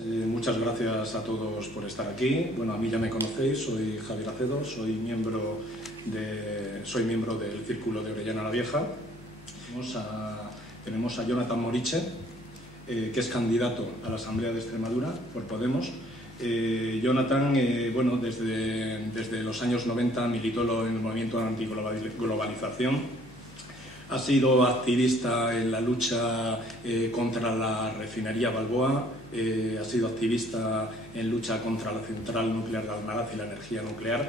Muchas gracias a todos por estar aquí. Bueno, a mí ya me conocéis, soy Javier Acedo, soy miembro del Círculo de Orellana la Vieja. Tenemos a Jonathan Moriche, que es candidato a la Asamblea de Extremadura por Podemos. Jonathan, bueno, desde los años 90 militó en el movimiento antiglobalización. Ha sido activista en la lucha contra la refinería Balboa, ha sido activista en lucha contra la central nuclear de Almaraz y la energía nuclear,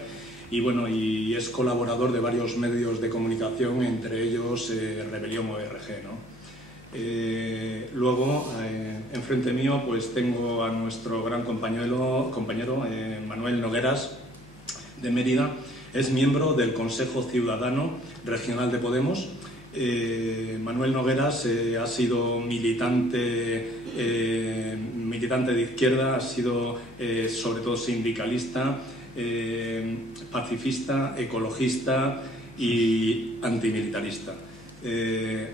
y bueno, y es colaborador de varios medios de comunicación, entre ellos Rebelión ORG, ¿no? Luego, enfrente mío, pues tengo a nuestro gran compañero Manuel Nogueras, de Mérida. Es miembro del Consejo Ciudadano Regional de Podemos. Manuel Nogueras ha sido militante de izquierda, ha sido sobre todo sindicalista, pacifista, ecologista y antimilitarista.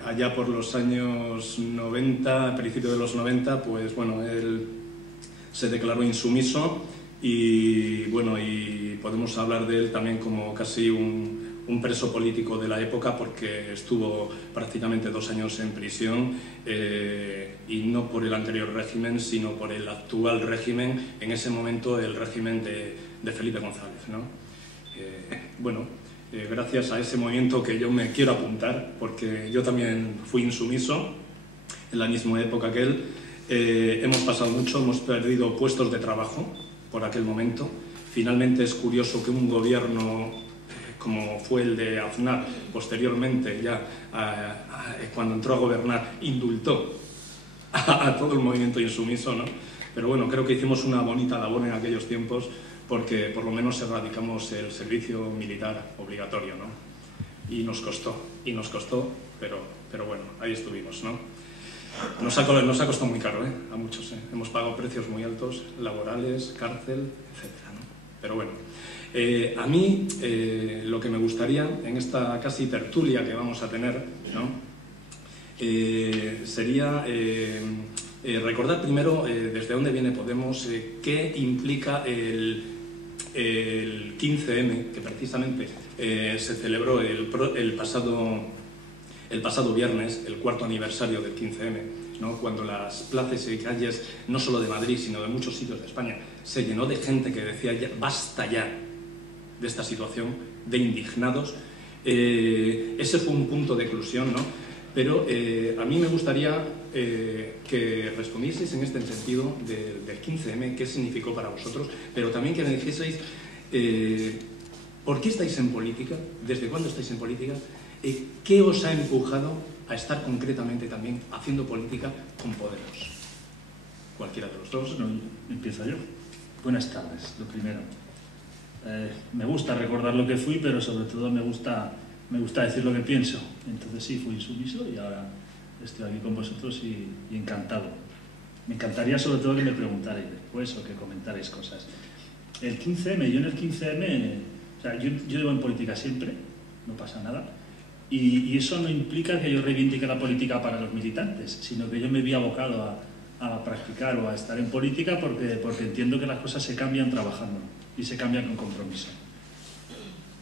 Allá por los años 90, a principios de los 90, pues bueno, él se declaró insumiso y bueno, y podemos hablar de él también como casi un preso político de la época, porque estuvo prácticamente 2 años en prisión, y no por el anterior régimen, sino por el actual régimen, en ese momento el régimen de Felipe González, ¿no? Bueno, gracias a ese movimiento que yo me quiero apuntar, porque yo también fui insumiso en la misma época que él. Hemos pasado mucho, hemos perdido puestos de trabajo por aquel momento. Finalmente es curioso que un gobierno como fue el de Aznar, posteriormente ya cuando entró a gobernar, indultó a todo el movimiento insumiso, ¿no? Pero bueno, creo que hicimos una bonita labor en aquellos tiempos, porque por lo menos erradicamos el servicio militar obligatorio, ¿no? Y nos costó, pero bueno, ahí estuvimos, ¿no? Nos ha costado muy caro, a muchos, hemos pagado precios muy altos, laborales, cárcel, etcétera, ¿no? Pero bueno, a mí lo que me gustaría en esta casi tertulia que vamos a tener, ¿no? Sería recordar primero desde dónde viene Podemos, qué implica el 15M, que precisamente se celebró el pasado viernes, el 4º aniversario del 15M, ¿no? Cuando las plazas y calles, no solo de Madrid, sino de muchos sitios de España, se llenó de gente que decía ya, basta ya de esta situación, de indignados. Ese fue un punto de eclusión, ¿no? Pero a mí me gustaría que respondieseis en este sentido del 15M, qué significó para vosotros, pero también que me dijeseis por qué estáis en política, desde cuándo estáis en política, qué os ha empujado a estar concretamente también haciendo política con Podemos. Cualquiera de los dos. Bueno, empiezo yo. Buenas tardes, lo primero. Me gusta recordar lo que fui, pero sobre todo me gusta decir lo que pienso. Entonces sí, fui insumiso y ahora estoy aquí con vosotros y encantado. Me encantaría sobre todo que me preguntarais después o que comentarais cosas. El 15M, yo en el 15M, o sea, yo llevo en política siempre, no pasa nada, y eso no implica que yo reivindique la política para los militantes, sino que yo me vi abocado a practicar o a estar en política porque entiendo que las cosas se cambian trabajando y se cambian con compromiso.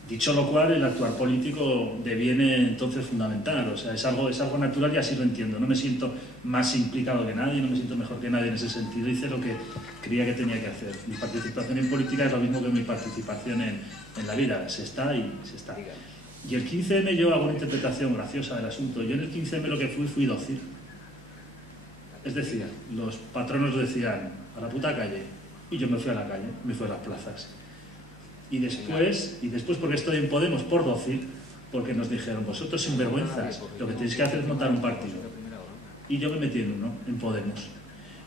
Dicho lo cual, el actuar político deviene entonces fundamental, o sea, es algo natural y así lo entiendo. No me siento más implicado que nadie, no me siento mejor que nadie en ese sentido, hice lo que creía que tenía que hacer. Mi participación en política es lo mismo que mi participación en la vida, se está y se está. Y el 15M yo hago una interpretación graciosa del asunto. Yo en el 15M lo que fui dócil. Es decir, los patronos decían a la puta calle y yo me fui a la calle, me fui a las plazas. Y después porque estoy en Podemos por dócil, porque nos dijeron, vosotros sinvergüenzas, lo que tenéis que hacer es montar un partido. Y yo me metí en uno, en Podemos.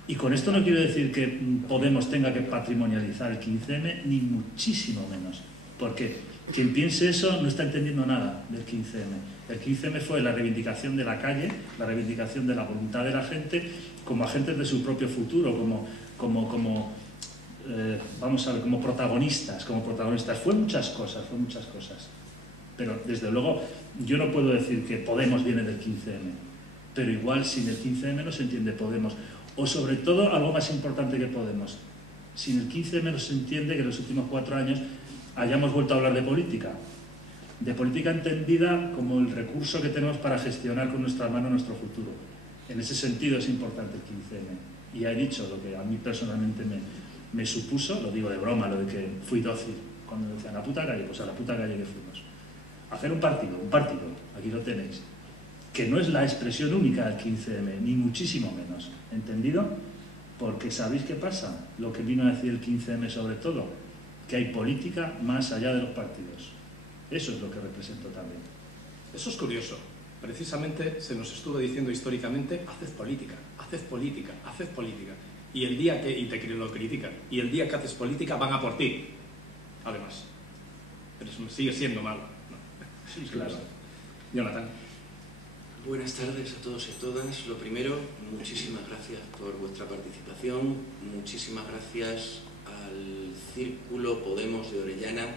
Y con esto no quiero decir que Podemos tenga que patrimonializar el 15M, ni muchísimo menos. Porque quien piense eso no está entendiendo nada del 15M. El 15M fue la reivindicación de la calle, la reivindicación de la voluntad de la gente como agentes de su propio futuro, vamos a ver, como protagonistas. Fue muchas cosas. Pero desde luego yo no puedo decir que Podemos viene del 15M. pero igual sin el 15M no se entiende Podemos. O sobre todo, algo más importante que Podemos, sin el 15M no se entiende que en los últimos 4 años hayamos vuelto a hablar de política entendida como el recurso que tenemos para gestionar con nuestra mano nuestro futuro. En ese sentido es importante el 15M. Y he dicho lo que a mí personalmente me supuso, lo digo de broma, lo de que fui dócil. Cuando me decían, a la puta calle, pues a la puta calle que fuimos. Hacer un partido, aquí lo tenéis, que no es la expresión única del 15M, ni muchísimo menos, ¿entendido? Porque ¿sabéis qué pasa? Lo que vino a decir el 15M sobre todo, que hay política más allá de los partidos. Eso es lo que represento también. Eso es curioso. Precisamente se nos estuvo diciendo históricamente, haced política, haced política, haced política. Y el día que, y te lo critican, y el día que haces política van a por ti. Además. Pero eso sigue siendo malo. ¿No? Sí, claro. Jonathan. Buenas tardes a todos y a todas. Lo primero, muchísimas gracias por vuestra participación. Muchísimas gracias al Círculo Podemos de Orellana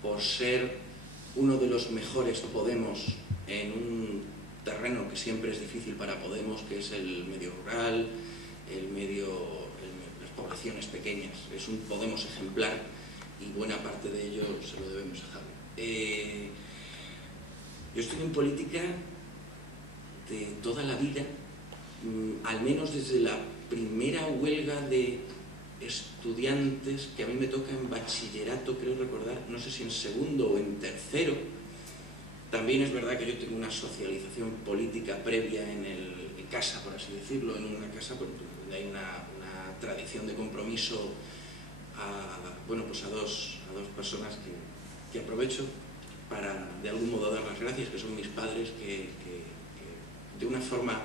por ser uno de los mejores Podemos en un terreno que siempre es difícil para Podemos, que es el medio rural, las poblaciones pequeñas. Es un Podemos ejemplar y buena parte de ello se lo debemos a Javi. Yo estoy en política de toda la vida, al menos desde la primera huelga de estudiantes que a mí me toca en bachillerato, creo recordar, no sé si en segundo o en tercero. También es verdad que yo tengo una socialización política previa en casa, por así decirlo, en una casa donde hay una tradición de compromiso a dos personas que aprovecho para de algún modo dar las gracias, que son mis padres, que de una forma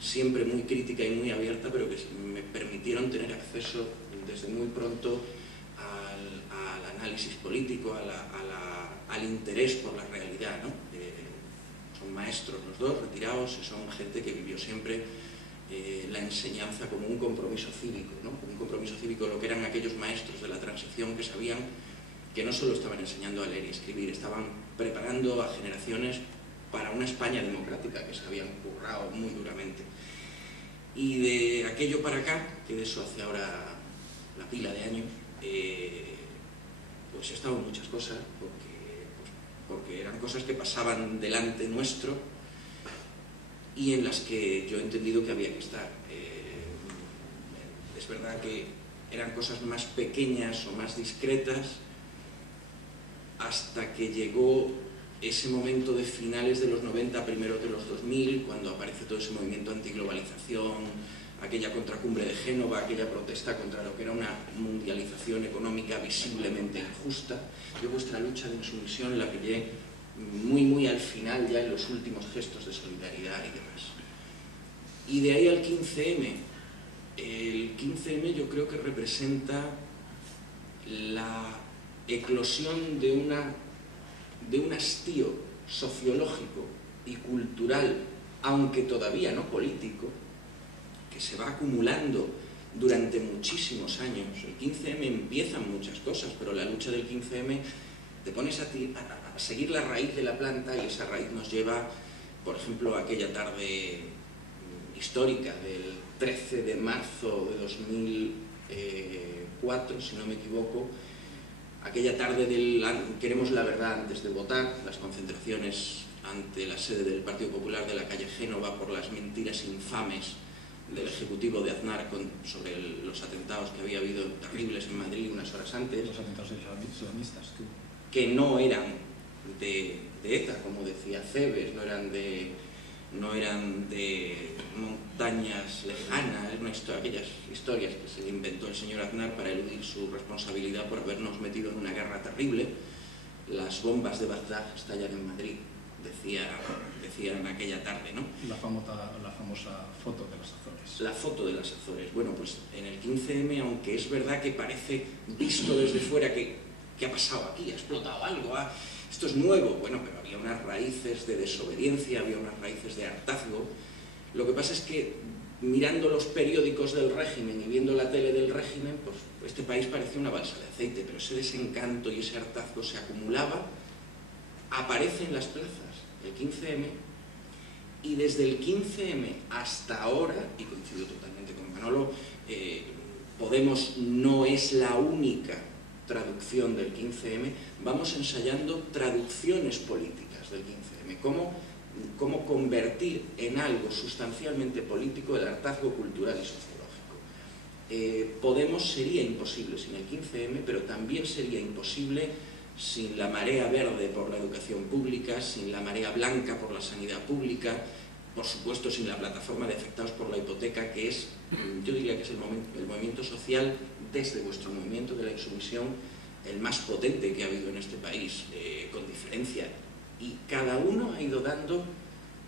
siempre muy crítica y muy abierta, pero que me permitieron tener acceso desde muy pronto al análisis político, al interés por la realidad, ¿no? Son maestros los dos, retirados, y son gente que vivió siempre la enseñanza como un compromiso cívico, ¿no? Un compromiso cívico, lo que eran aquellos maestros de la transición que sabían que no solo estaban enseñando a leer y escribir, estaban preparando a generaciones para una España democrática que se habían currado muy duramente. Y de aquello para acá, que de eso hace ahora la pila de años, pues he estado en muchas cosas, porque eran cosas que pasaban delante nuestro y en las que yo he entendido que había que estar. Es verdad que eran cosas más pequeñas o más discretas hasta que llegó ese momento de finales de los 90, primeros de los 2000, cuando aparece todo ese movimiento antiglobalización, aquella contracumbre de Génova, aquella protesta contra lo que era una mundialización económica visiblemente injusta. Yo vuestra lucha de insumisión la pillé muy al final, ya en los últimos gestos de solidaridad y demás. Y de ahí al 15M. El 15M yo creo que representa la eclosión de un hastío sociológico y cultural, aunque todavía no político, que se va acumulando durante muchísimos años. El 15M empiezan muchas cosas, pero la lucha del 15M te pones a seguir la raíz de la planta y esa raíz nos lleva, por ejemplo, a aquella tarde histórica del 13 de marzo de 2004, si no me equivoco, aquella tarde del queremos la verdad antes de votar, las concentraciones ante la sede del Partido Popular de la calle Génova por las mentiras infames del Ejecutivo de Aznar sobre los atentados que había habido terribles en Madrid unas horas antes. Los atentados islamistas, tú. Que no eran de ETA, como decía Cebes, no eran de montañas lejanas, aquellas historias que se inventó el señor Aznar para eludir su responsabilidad por habernos metido en una guerra terrible. Las bombas de Bagdad estallan en Madrid, decían aquella tarde, ¿no? La famosa foto de las Azores. La foto de las Azores. Bueno, pues en el 15M, aunque es verdad que parece, visto desde fuera, que ha pasado aquí, ha explotado algo, esto es nuevo, bueno, pero había unas raíces de desobediencia, había unas raíces de hartazgo. Lo que pasa es que mirando los periódicos del régimen y viendo la tele del régimen, pues este país parecía una balsa de aceite, pero ese desencanto y ese hartazgo se acumulaba, aparece en las plazas el 15M Y desde el 15M hasta ahora, y coincido totalmente con Manolo, Podemos no es la única traducción del 15M, vamos ensayando traducciones políticas del 15M, cómo convertir en algo sustancialmente político el hartazgo cultural y sociológico. Podemos sería imposible sin el 15M, pero también sería imposible sin la marea verde por la educación pública, sin la marea blanca por la sanidad pública, por supuesto sin la plataforma de afectados por la hipoteca, que es, yo diría que es el movimiento social, desde vuestro movimiento de la insumisión, el más potente que ha habido en este país, con diferencia. Y cada uno ha ido dando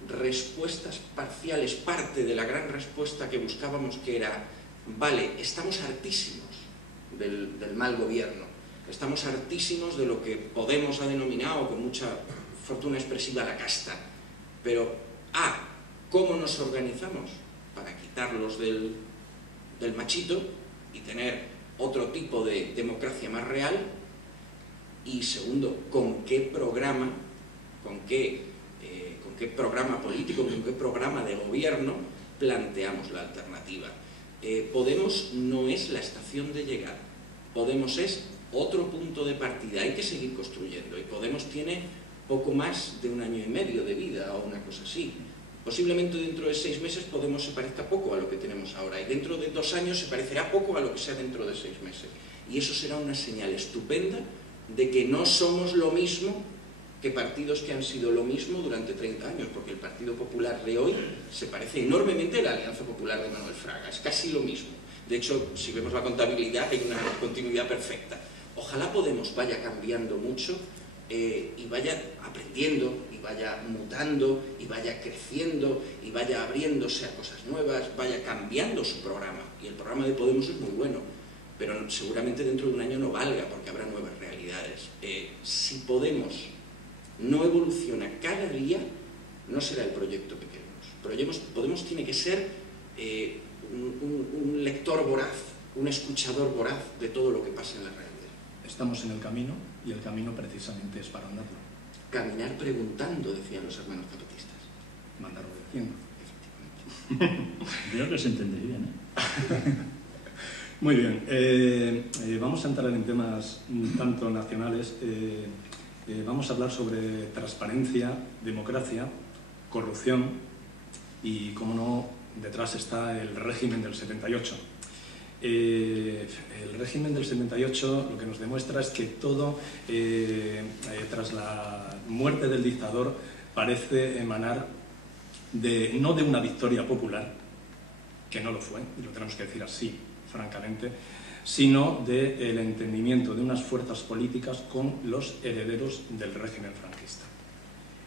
respuestas parciales, parte de la gran respuesta que buscábamos, que era, vale, estamos hartísimos del mal gobierno, estamos hartísimos de lo que Podemos ha denominado con mucha fortuna expresiva la casta, pero ¿cómo nos organizamos para quitarlos del machito y tener otro tipo de democracia más real? Y segundo, ¿con qué programa político, con qué programa de gobierno planteamos la alternativa? Podemos no es la estación de llegada, Podemos es otro punto de partida, hay que seguir construyendo, y Podemos tiene poco más de 1 año y medio de vida o una cosa así. Posiblemente dentro de 6 meses Podemos se parezca poco a lo que tenemos ahora, y dentro de 2 años se parecerá poco a lo que sea dentro de 6 meses. Y eso será una señal estupenda de que no somos lo mismo que partidos que han sido lo mismo durante 30 años, porque el Partido Popular de hoy se parece enormemente a la Alianza Popular de Manuel Fraga, es casi lo mismo. De hecho, si vemos la contabilidad, hay una continuidad perfecta. Ojalá Podemos vaya cambiando mucho y vaya aprendiendo, y vaya mutando, y vaya creciendo, y vaya abriéndose a cosas nuevas, vaya cambiando su programa. Y el programa de Podemos es muy bueno, pero seguramente dentro de 1 año no valga, porque habrá nuevas realidades. Si Podemos no evoluciona cada día, no será el proyecto que queremos. Podemos tiene que ser un lector voraz, un escuchador voraz de todo lo que pasa en la realidad. Estamos en el camino, y el camino precisamente es para andarlo. Caminar preguntando, decían los hermanos zapatistas. Mandar obedeciendo. Efectivamente. Creo que se entendería, Muy bien. Vamos a entrar en temas un tanto nacionales. Vamos a hablar sobre transparencia, democracia, corrupción y, como no, detrás está el régimen del 78. El régimen del 78 lo que nos demuestra es que todo, tras la muerte del dictador, parece emanar no de una victoria popular, que no lo fue, y lo tenemos que decir así, francamente, sino del entendimiento de unas fuerzas políticas con los herederos del régimen franquista.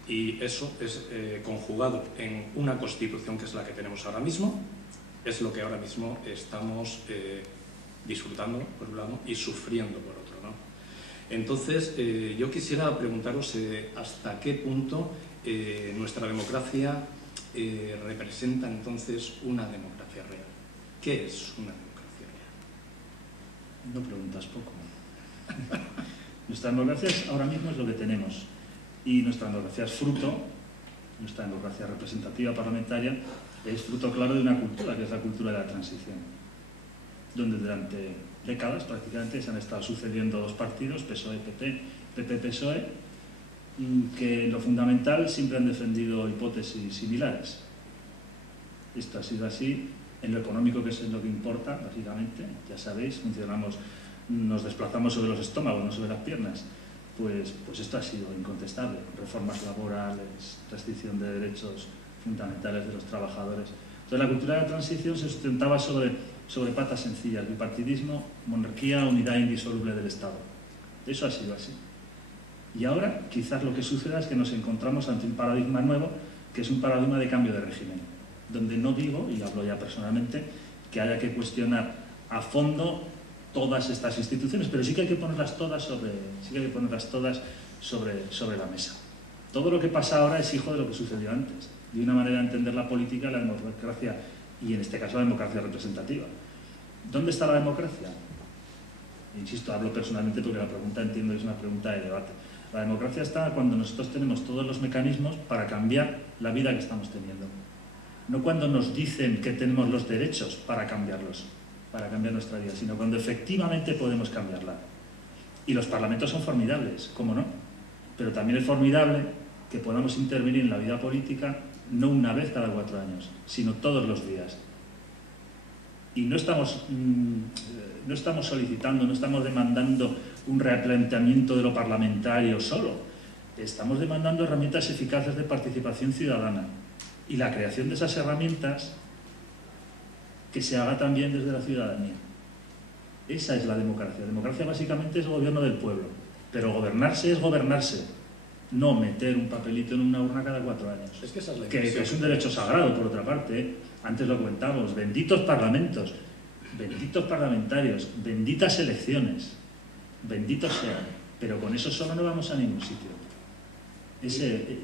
Y eso es conjugado en una constitución que es la que tenemos ahora mismo, es lo que ahora mismo estamos disfrutando, por un lado, y sufriendo, por otro, ¿no? Entonces, yo quisiera preguntaros hasta qué punto nuestra democracia representa entonces una democracia real. ¿Qué es una democracia real? No preguntas poco. Nuestra democracia ahora mismo es lo que tenemos, y nuestra democracia es fruto, nuestra democracia representativa parlamentaria es fruto claro de una cultura, que es la cultura de la transición, donde durante décadas prácticamente se han estado sucediendo 2 partidos, PSOE-PP, PP-PSOE, que en lo fundamental siempre han defendido hipótesis similares. Esto ha sido así en lo económico, que es lo que importa, básicamente. Ya sabéis, nos desplazamos sobre los estómagos, no sobre las piernas. Pues esto ha sido incontestable. Reformas laborales, restricción de derechos fundamentales de los trabajadores. Entonces, la cultura de la transición se sustentaba sobre patas sencillas: bipartidismo, monarquía, unidad indisoluble del Estado. Eso ha sido así. Y ahora, quizás lo que suceda es que nos encontramos ante un paradigma nuevo, que es un paradigma de cambio de régimen, donde no digo, y hablo ya personalmente, que haya que cuestionar a fondo todas estas instituciones, pero sí que hay que ponerlas todas sobre la mesa. Todo lo que pasa ahora es hijo de lo que sucedió antes, de una manera de entender la política, la democracia, y en este caso la democracia representativa. ¿Dónde está la democracia? Insisto, hablo personalmente porque la pregunta, entiendo, es una pregunta de debate. La democracia está cuando nosotros tenemos todos los mecanismos para cambiar la vida que estamos teniendo. No cuando nos dicen que tenemos los derechos para cambiarlos, para cambiar nuestra vida, sino cuando efectivamente podemos cambiarla. Y los parlamentos son formidables, ¿cómo no? Pero también es formidable que podamos intervenir en la vida política no una vez cada 4 años, sino todos los días. Y no estamos solicitando, no estamos demandando un replanteamiento de lo parlamentario solo. Estamos demandando herramientas eficaces de participación ciudadana y la creación de esas herramientas que se haga también desde la ciudadanía. Esa es la democracia. La democracia básicamente es el gobierno del pueblo, pero gobernarse es gobernarse, no meter un papelito en una urna cada 4 años. Es que esa es la que es un derecho sagrado, por otra parte, ¿eh? Antes lo comentamos, benditos parlamentos, benditos parlamentarios, benditas elecciones, benditos sean, pero con eso solo no vamos a ningún sitio.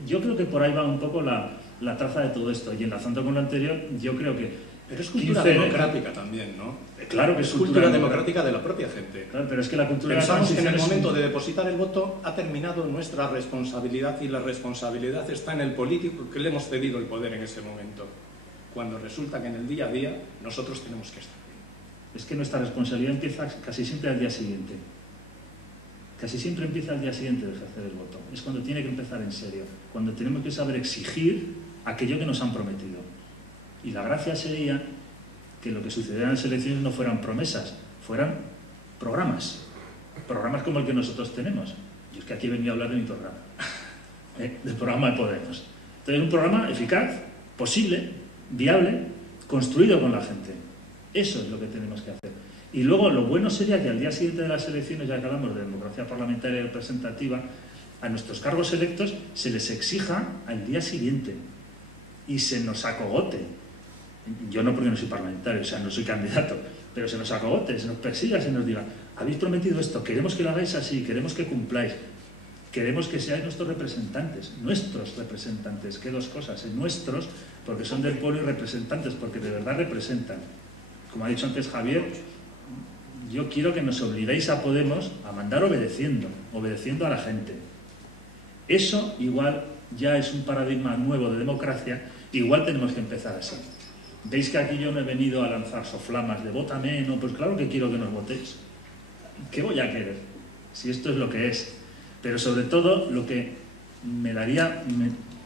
Yo creo que por ahí va un poco la traza de todo esto, y enlazando con lo anterior, yo creo que... Pero es cultura democrática también, ¿no? Claro que es cultura democrática de la propia gente. Claro, pero es que la cultura Pensamos que en el momento de depositar el voto ha terminado nuestra responsabilidad, y la responsabilidad está en el político que le hemos cedido el poder en ese momento, cuando resulta que en el día a día nosotros tenemos que estar bien. Es que nuestra responsabilidad empieza casi siempre al día siguiente. Casi siempre empieza al día siguiente de ejercer el voto. Es cuando tiene que empezar en serio, cuando tenemos que saber exigir aquello que nos han prometido. Y la gracia sería que lo que sucediera en las elecciones no fueran promesas, fueran programas. Programas como el que nosotros tenemos. Yo es que aquí he venido a hablar de mi programa, del programa de Podemos. Entonces, un programa eficaz, posible, viable, construido con la gente. Eso es lo que tenemos que hacer. Y luego lo bueno sería que al día siguiente de las elecciones, ya que hablamos de democracia parlamentaria y representativa, a nuestros cargos electos se les exija al día siguiente y se nos acogote. Yo no, porque no soy parlamentario, o sea, no soy candidato, pero se nos acogote, se nos persiga, se nos diga: habéis prometido esto, queremos que lo hagáis así, queremos que cumpláis, queremos que seáis nuestros representantes, que 2 cosas, nuestros, porque son del pueblo, y representantes, porque de verdad representan. Como ha dicho antes Javier, yo quiero que nos obliguéis a Podemos a mandar obedeciendo a la gente. Eso igual ya es un paradigma nuevo de democracia, igual tenemos que empezar así. ¿Veis que aquí yo no he venido a lanzar soflamas de vótame? No, pues claro que quiero que nos votéis. ¿Qué voy a querer? Si esto es lo que es. Pero sobre todo lo que me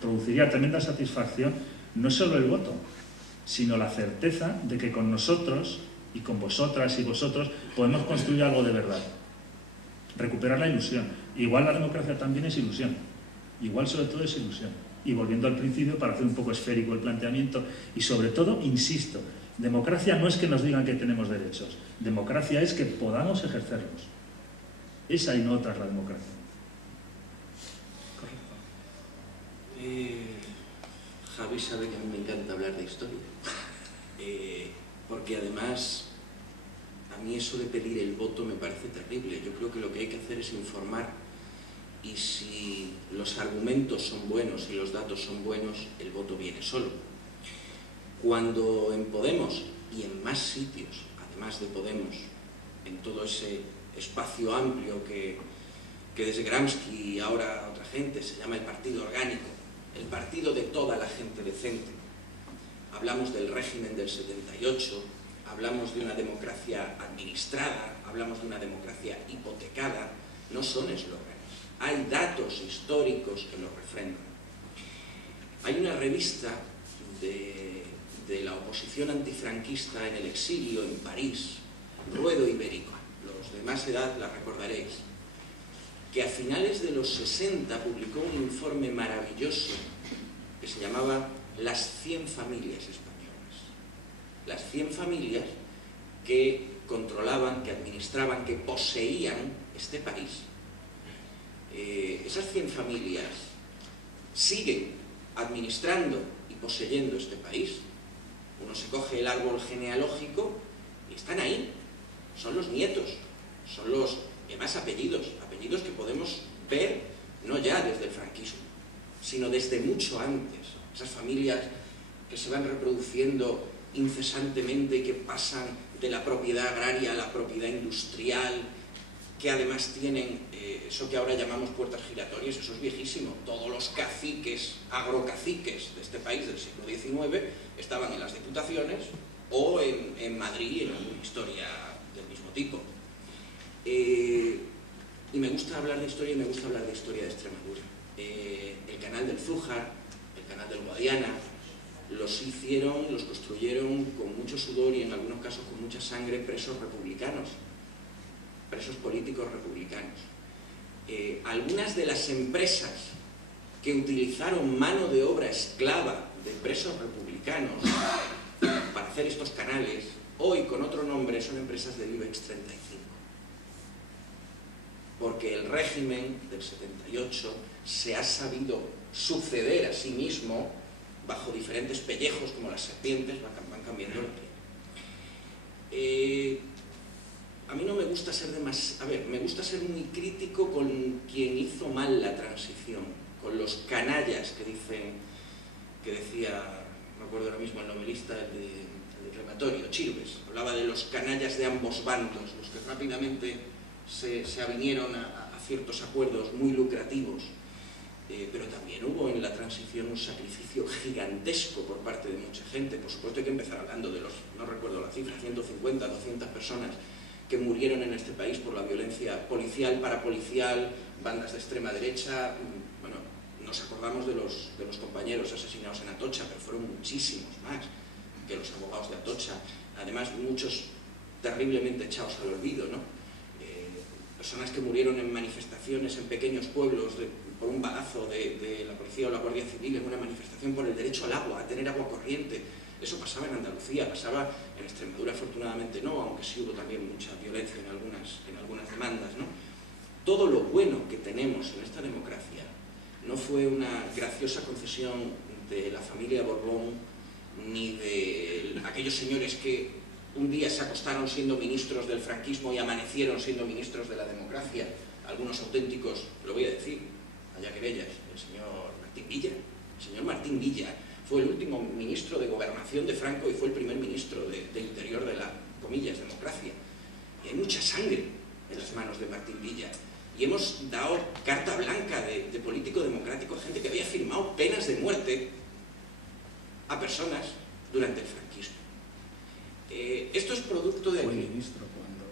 produciría tremenda satisfacción no es solo el voto, sino la certeza de que con nosotros y con vosotras y vosotros podemos construir algo de verdad. Recuperar la ilusión. Igual la democracia también es ilusión. Igual sobre todo es ilusión. Y volviendo al principio, para hacer un poco esférico el planteamiento, y sobre todo, insisto, democracia no es que nos digan que tenemos derechos, democracia es que podamos ejercerlos. Esa y no otra es la democracia. Correcto. Javi sabe que a mí me encanta hablar de historia, porque además a mí eso de pedir el voto me parece terrible. Yo creo que lo que hay que hacer es informar, y si los argumentos son buenos y los datos son buenos, el voto viene solo. Cuando en Podemos y en más sitios, además de Podemos, en todo ese espacio amplio que desde Gramsci y ahora otra gente se llama el partido orgánico, el partido de toda la gente decente, hablamos del régimen del 78, hablamos de una democracia administrada, hablamos de una democracia hipotecada, no son eslóganes. Hay datos históricos que lo refrendan. Hay una revista de la oposición antifranquista en el exilio en París, Ruedo Ibérico, los de más edad la recordaréis, que a finales de los 60 publicó un informe maravilloso que se llamaba Las 100 familias españolas. Las 100 familias que controlaban, que administraban, que poseían este país. Esas 100 familias siguen administrando y poseyendo este país. Uno se coge el árbol genealógico y están ahí. Son los nietos, son los demás apellidos que podemos ver no ya desde el franquismo, sino desde mucho antes. Esas familias que se van reproduciendo incesantemente y que pasan de la propiedad agraria a la propiedad industrial, que además tienen eso que ahora llamamos puertas giratorias. Eso es viejísimo. Todos los caciques, agrocaciques de este país del siglo XIX estaban en las diputaciones o en Madrid, en alguna historia del mismo tipo. Y me gusta hablar de historia, y me gusta hablar de historia de Extremadura. El canal del Zújar, el canal del Guadiana, los construyeron con mucho sudor y en algunos casos con mucha sangre presos republicanos, presos políticos republicanos. Algunas de las empresas que utilizaron mano de obra esclava de presos republicanos para hacer estos canales, hoy con otro nombre son empresas del IBEX 35. Porque el régimen del 78 se ha sabido suceder a sí mismo bajo diferentes pellejos, como las serpientes, van cambiando la piel. A mí no me gusta ser me gusta ser muy crítico con quien hizo mal la transición, con los canallas que decía, no me acuerdo ahora mismo el novelista, el de Crematorio, Chirves, hablaba de los canallas de ambos bandos, los que rápidamente se avinieron a ciertos acuerdos muy lucrativos. Pero también hubo en la transición un sacrificio gigantesco por parte de mucha gente. Por supuesto hay que empezar hablando de los, no recuerdo la cifra, 150, 200 personas que murieron en este país por la violencia policial, parapolicial, bandas de extrema derecha. Bueno, nos acordamos de los compañeros asesinados en Atocha, pero fueron muchísimos más que los abogados de Atocha. Además, muchos terriblemente echados al olvido, ¿no? Personas que murieron en manifestaciones en pequeños pueblos por un balazo de la policía o la Guardia Civil en una manifestación por el derecho al agua, a tener agua corriente. Eso pasaba en Andalucía, pasaba en Extremadura, afortunadamente no, aunque sí hubo también mucha violencia en algunas demandas, ¿no? Todo lo bueno que tenemos en esta democracia no fue una graciosa concesión de la familia Borbón ni de aquellos señores que un día se acostaron siendo ministros del franquismo y amanecieron siendo ministros de la democracia. Algunos auténticos, lo voy a decir, allá que bellas, el señor Martín Villa. El señor Martín Villa fue el último ministro de Gobernación de Franco y fue el primer ministro de Interior de la, comillas, democracia. Y hay mucha sangre en las manos de Martín Villa. Y hemos dado carta blanca de político democrático a gente que había firmado penas de muerte a personas durante el franquismo. Esto es producto de... Fue ministro cuando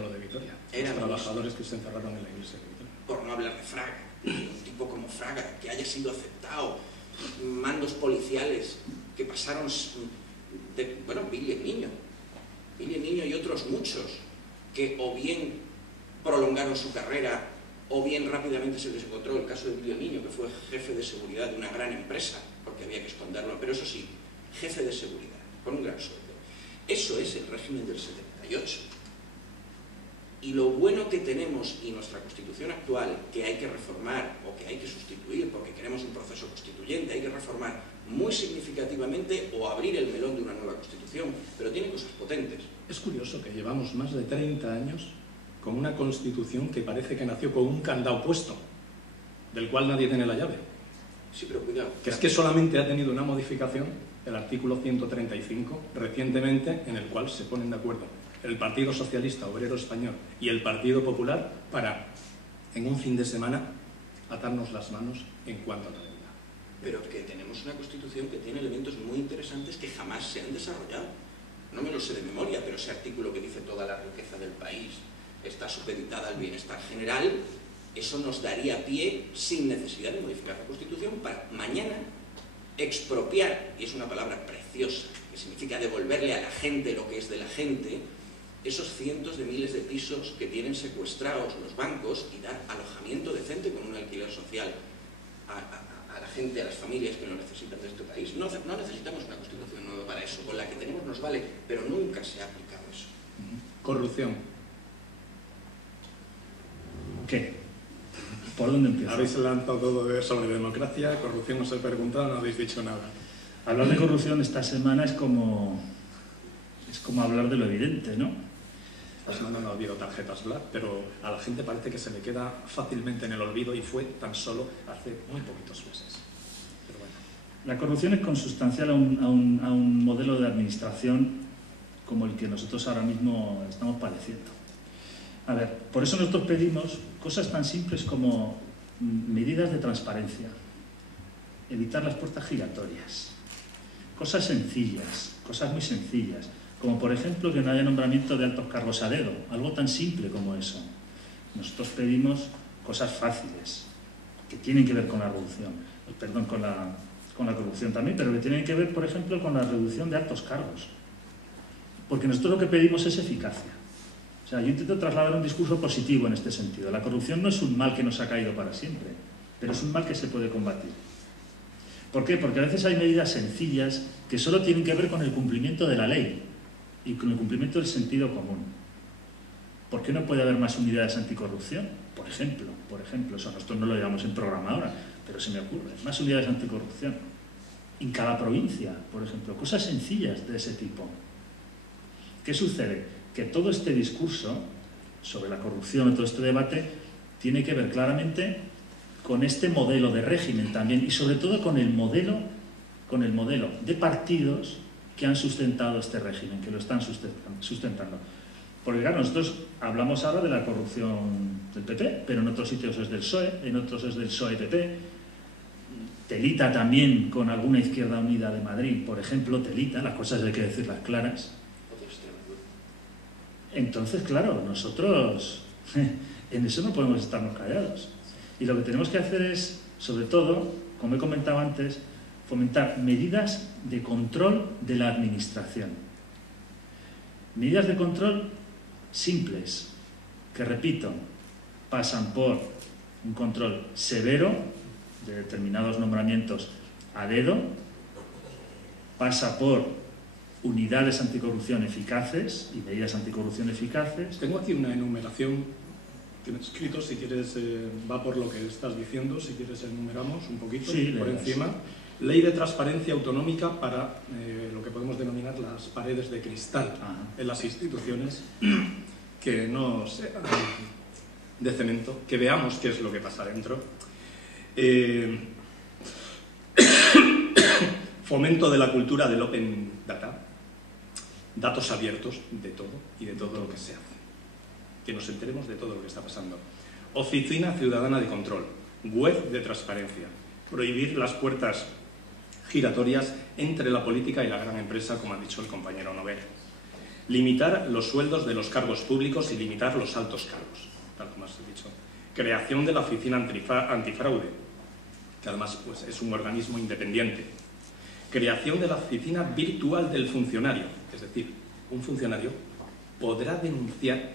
lo de Vitoria. Los trabajadores que se encerraron en la iglesia de Vitoria. Por no hablar de Fraga, un tipo como Fraga, que haya sido aceptado, mandos policiales que pasaron bueno, Billy el Niño y otros muchos, que o bien prolongaron su carrera, o bien rápidamente se les encontró. El caso de Billy el Niño, que fue jefe de seguridad de una gran empresa, porque había que esconderlo, pero eso sí, jefe de seguridad, con un gran sueldo. Eso es el régimen del 78. Y lo bueno que tenemos y nuestra Constitución actual, que hay que reformar o que hay que sustituir porque queremos un proceso constituyente, hay que reformar muy significativamente o abrir el melón de una nueva Constitución, pero tiene cosas potentes. Es curioso que llevamos más de 30 años con una Constitución que parece que nació con un candado puesto, del cual nadie tiene la llave. Sí, pero cuidado. Que es que solamente ha tenido una modificación, el artículo 135, recientemente, en el cual se ponen de acuerdo el Partido Socialista Obrero Español y el Partido Popular para, en un fin de semana, atarnos las manos en cuanto a la deuda. Pero que tenemos una Constitución que tiene elementos muy interesantes que jamás se han desarrollado. No me lo sé de memoria, pero ese artículo que dice toda la riqueza del país está supeditada al bienestar general, eso nos daría pie, sin necesidad de modificar la Constitución, para mañana expropiar, y es una palabra preciosa, que significa devolverle a la gente lo que es de la gente, esos cientos de miles de pisos que tienen secuestrados los bancos y dar alojamiento decente con un alquiler social a la gente, a las familias que lo necesitan de este país. No necesitamos una Constitución nueva para eso, con la que tenemos nos vale, pero nunca se ha aplicado eso. Corrupción. ¿Qué? ¿Por dónde empiezo? Habéis lanzado todo sobre democracia, corrupción os he preguntado, no habéis dicho nada. Hablar de corrupción esta semana es como hablar de lo evidente, ¿no? Esta semana no ha habido tarjetas Black, pero a la gente parece que se le queda fácilmente en el olvido y fue tan solo hace muy poquitos meses. Pero bueno. La corrupción es consustancial a un modelo de administración como el que nosotros ahora mismo estamos padeciendo. A ver, por eso nosotros pedimos cosas tan simples como medidas de transparencia, evitar las puertas giratorias, cosas sencillas, cosas muy sencillas, como por ejemplo que no haya nombramiento de altos cargos a dedo, algo tan simple como eso. Nosotros pedimos cosas fáciles, que tienen que ver con la reducción, perdón, con la corrupción también, pero que tienen que ver, por ejemplo, con la reducción de altos cargos. Porque nosotros lo que pedimos es eficacia. O sea, yo intento trasladar un discurso positivo en este sentido. La corrupción no es un mal que nos ha caído para siempre, pero es un mal que se puede combatir. ¿Por qué? Porque a veces hay medidas sencillas que solo tienen que ver con el cumplimiento de la ley y con el cumplimiento del sentido común. ¿Por qué no puede haber más unidades anticorrupción? Por ejemplo, eso nosotros no lo llevamos en programa ahora, pero se me ocurre, más unidades anticorrupción. En cada provincia, por ejemplo, cosas sencillas de ese tipo. ¿Qué sucede? Que todo este discurso sobre la corrupción, todo este debate, tiene que ver claramente con este modelo de régimen también y sobre todo con el modelo de partidos que han sustentado este régimen, que lo están sustentando. Porque claro, nosotros hablamos ahora de la corrupción del PP, pero en otros sitios es del PSOE, en otros es del PSOE-PP, telita también con alguna Izquierda Unida de Madrid, por ejemplo, telita, las cosas hay que decirlas claras. Entonces, claro, nosotros en eso no podemos estarnos callados. Y lo que tenemos que hacer es, sobre todo, como he comentado antes, fomentar medidas de control de la administración. Medidas de control simples, que repito, pasan por un control severo de determinados nombramientos a dedo, pasa por unidades anticorrupción eficaces y medidas anticorrupción eficaces. Tengo aquí una enumeración que me he escrito, si quieres, va por lo que estás diciendo, si quieres enumeramos un poquito, sí, por encima. Ley de transparencia autonómica para lo que podemos denominar las paredes de cristal en las instituciones, que no sean de cemento, que veamos qué es lo que pasa dentro. Fomento de la cultura del Open Data, datos abiertos de todo y de todo lo que se hace, que nos enteremos de todo lo que está pasando. Oficina Ciudadana de Control, web de transparencia, prohibir las puertas giratorias entre la política y la gran empresa, como ha dicho el compañero Noguera. Limitar los sueldos de los cargos públicos y limitar los altos cargos, tal como has dicho. Creación de la Oficina Antifraude, que además pues, es un organismo independiente. Creación de la Oficina Virtual del Funcionario, es decir, un funcionario podrá denunciar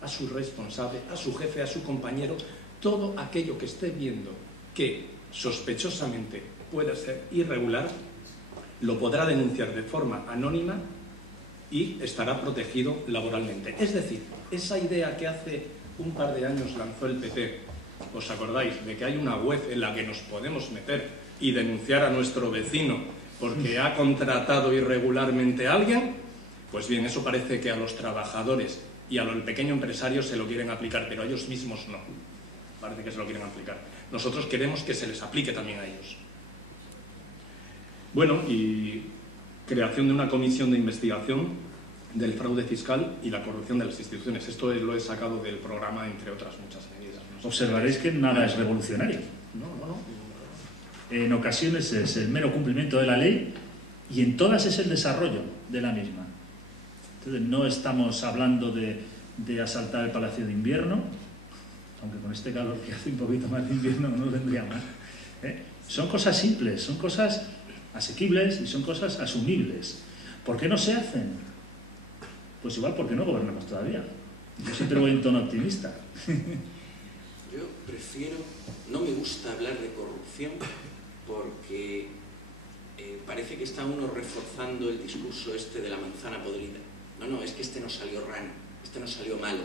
a su responsable, a su jefe, a su compañero, todo aquello que esté viendo que sospechosamente puede ser irregular, lo podrá denunciar de forma anónima y estará protegido laboralmente. Es decir, esa idea que hace un par de años lanzó el PP, ¿os acordáis? De que hay una web en la que nos podemos meter y denunciar a nuestro vecino porque ha contratado irregularmente a alguien. Pues bien, eso parece que a los trabajadores y al pequeño empresario se lo quieren aplicar, pero a ellos mismos no. Parece que se lo quieren aplicar. Nosotros queremos que se les aplique también a ellos. Bueno, y creación de una comisión de investigación del fraude fiscal y la corrupción de las instituciones. Esto lo he sacado del programa, entre otras muchas medidas. No sé. Observaréis que nada es revolucionario. No. En ocasiones es el mero cumplimiento de la ley y en todas es el desarrollo de la misma. Entonces no estamos hablando de asaltar el Palacio de Invierno, aunque con este calor que hace un poquito más de invierno no nos vendría mal. Son cosas simples, son cosas asequibles y son cosas asumibles. ¿Por qué no se hacen? Pues igual porque no gobernamos todavía. Yo siempre voy en tono optimista. Yo prefiero, no me gusta hablar de corrupción porque parece que está uno reforzando el discurso este de la manzana podrida. No, es que este no salió rano, este no salió malo,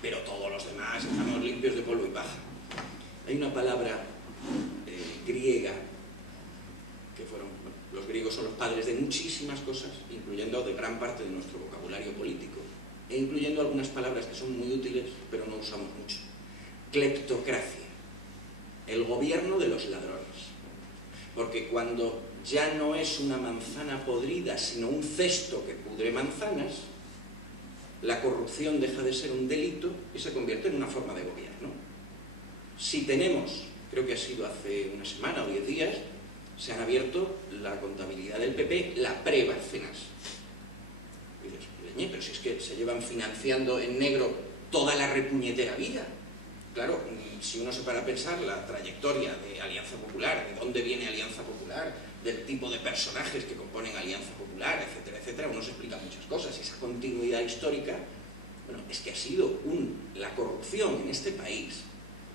pero todos los demás estamos limpios de polvo y paja. Hay una palabra griega, que fueron, bueno, los griegos son los padres de muchísimas cosas, incluyendo de gran parte de nuestro vocabulario político, e incluyendo algunas palabras que son muy útiles, pero no usamos mucho. Cleptocracia, el gobierno de los ladrones. Porque cuando ya no es una manzana podrida, sino un cesto que pudre manzanas, la corrupción deja de ser un delito y se convierte en una forma de gobierno. Si tenemos, creo que ha sido hace una semana o 10 días, se han abierto la contabilidad del PP, la pre-Bárcenas. Y dices, pero si es que se llevan financiando en negro toda la repuñetera vida. Claro, si uno se para a pensar la trayectoria de Alianza Popular, de dónde viene Alianza Popular, del tipo de personajes que componen Alianza Popular, etcétera, etcétera, uno se explica muchas cosas. Y esa continuidad histórica, bueno, es que ha sido la corrupción en este país,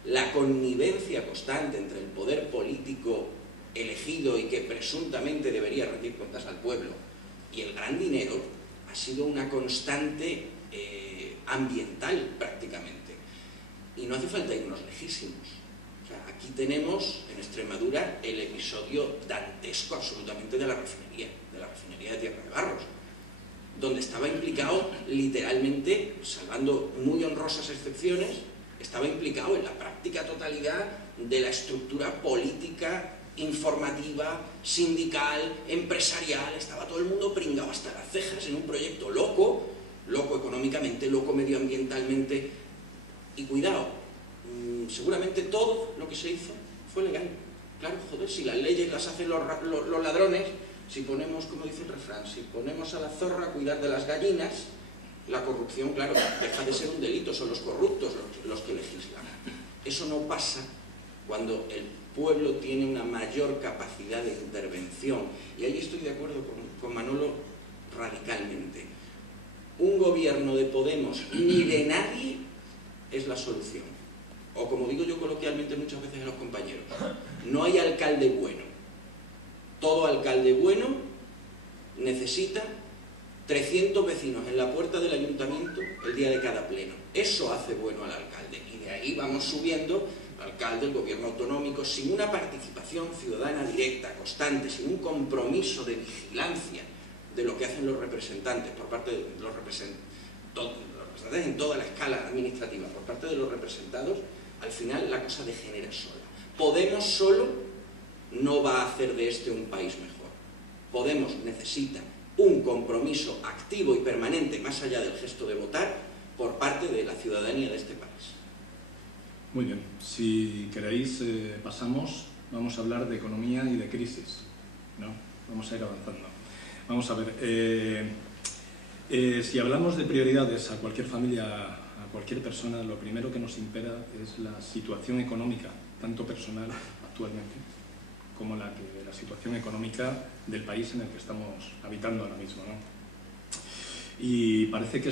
la connivencia constante entre el poder político elegido y que presuntamente debería rendir cuentas al pueblo y el gran dinero, ha sido una constante ambiental prácticamente. Y no hace falta irnos lejísimos. O sea, aquí tenemos en Extremadura el episodio dantesco absolutamente de la refinería de Tierra de Barros, donde estaba implicado literalmente, salvando muy honrosas excepciones, estaba implicado en la práctica totalidad de la estructura política, informativa, sindical, empresarial. Estaba todo el mundo pringado hasta las cejas en un proyecto loco económicamente, loco medioambientalmente. Y cuidado, seguramente todo lo que se hizo fue legal. Claro, joder, si las leyes las hacen los ladrones, si ponemos, como dice el refrán, si ponemos a la zorra a cuidar de las gallinas, la corrupción, claro, deja de ser un delito, son los corruptos los que legislan. Eso no pasa cuando el pueblo tiene una mayor capacidad de intervención. Y ahí estoy de acuerdo con Manolo radicalmente. Un gobierno de Podemos ni de nadie es la solución. O como digo yo coloquialmente muchas veces a los compañeros, no hay alcalde bueno. Todo alcalde bueno necesita 300 vecinos en la puerta del ayuntamiento el día de cada pleno. Eso hace bueno al alcalde. Y de ahí vamos subiendo al alcalde, el gobierno autonómico, sin una participación ciudadana directa, constante, sin un compromiso de vigilancia de lo que hacen los representantes por parte de los representantes en toda la escala administrativa, por parte de los representados, al final la cosa degenera sola. Podemos solo no va a hacer de este un país mejor. Podemos necesita un compromiso activo y permanente, más allá del gesto de votar, por parte de la ciudadanía de este país. Muy bien, si queréis vamos a hablar de economía y de crisis, ¿no? Vamos a ir avanzando. Vamos a ver, si hablamos de prioridades a cualquier familia, a cualquier persona, lo primero que nos impera es la situación económica, tanto personal actualmente, como la situación económica del país en el que estamos habitando ahora mismo, ¿no? Y parece que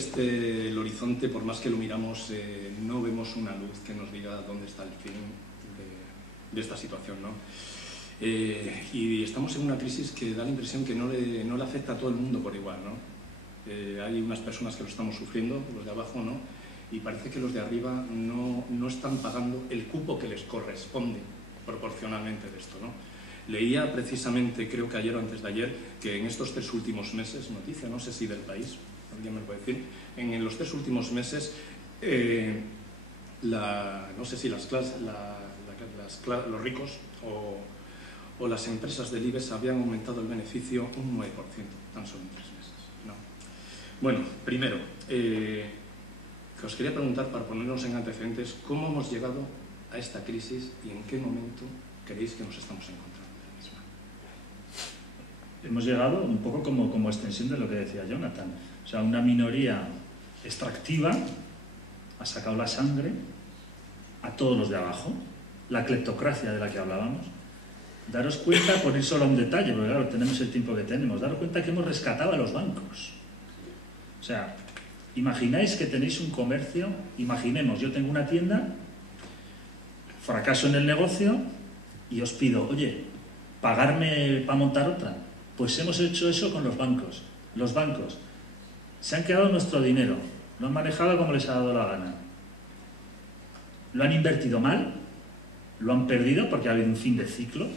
el horizonte, por más que lo miramos, no vemos una luz que nos diga dónde está el fin de esta situación, ¿no? Y estamos en una crisis que da la impresión que no le afecta a todo el mundo por igual, ¿no? Hay unas personas que lo estamos sufriendo, los de abajo no, y parece que los de arriba no están pagando el cupo que les corresponde proporcionalmente de esto, ¿no? Leía precisamente, creo que ayer o antes de ayer, que en estos 3 últimos meses, noticia, no sé si del país, alguien me puede decir, en los 3 últimos meses, no sé si los ricos o las empresas del IBEX habían aumentado el beneficio un 9%, tan solo en 3 meses, ¿no? Bueno, primero, que os quería preguntar, para ponernos en antecedentes, ¿cómo hemos llegado a esta crisis y en qué momento creéis que nos estamos encontrando? Hemos llegado un poco como extensión de lo que decía Jonathan. O sea, una minoría extractiva ha sacado la sangre a todos los de abajo, la cleptocracia de la que hablábamos. Daros cuenta, por ir solo a un detalle, porque claro, tenemos el tiempo que tenemos, daros cuenta que hemos rescatado a los bancos. O sea, imagináis que tenéis un comercio, imaginemos, yo tengo una tienda, fracaso en el negocio y os pido, oye, pagarme para montar otra. Pues hemos hecho eso con los bancos. Los bancos se han quedado nuestro dinero, lo han manejado como les ha dado la gana. Lo han invertido mal, lo han perdido porque ha habido un fin de ciclo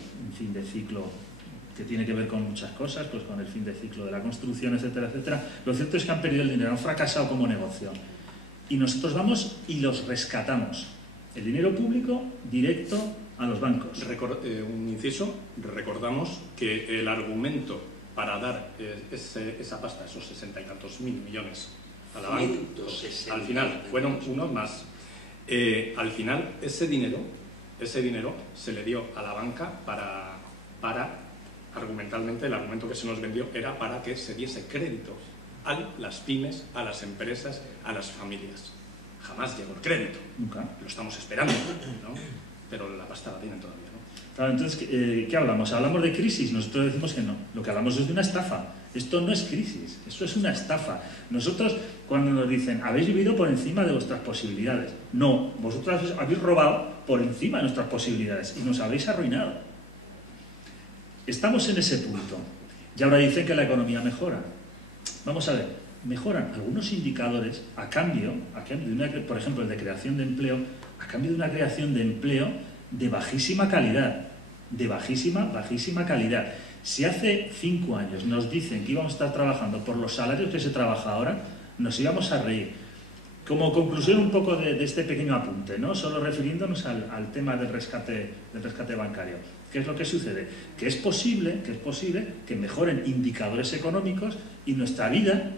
que tiene que ver con muchas cosas, pues con el fin de ciclo de la construcción, etcétera, etcétera. Lo cierto es que han perdido el dinero, han fracasado como negocio. Y nosotros vamos y los rescatamos. El dinero público directo a los bancos. Un inciso, recordamos que el argumento para dar esa pasta, esos 60 y tantos mil millones a la banca. 160. Al final, fueron unos más. Al final, ese dinero se le dio a la banca para, argumentalmente, el argumento que se nos vendió era para que se diese crédito a las pymes, a las empresas, a las familias. Jamás llegó el crédito. Nunca. Lo estamos esperando, ¿no? Pero la pasta la tienen todavía, ¿no? Claro, entonces, ¿qué hablamos? ¿Hablamos de crisis? Nosotros decimos que no. Lo que hablamos es de una estafa. Esto no es crisis, esto es una estafa. Nosotros, cuando nos dicen, habéis vivido por encima de vuestras posibilidades. No, vosotros habéis robado por encima de nuestras posibilidades y nos habéis arruinado. Estamos en ese punto. Y ahora dicen que la economía mejora. Vamos a ver, mejoran algunos indicadores a cambio de una, por ejemplo, el de creación de empleo, a cambio de una creación de empleo de bajísima calidad. De bajísima calidad. Si hace 5 años nos dicen que íbamos a estar trabajando por los salarios que se trabaja ahora, nos íbamos a reír. Como conclusión un poco de este pequeño apunte, ¿no? Solo refiriéndonos al tema del rescate bancario. ¿Qué es lo que sucede? Que es posible que mejoren indicadores económicos y nuestra vida,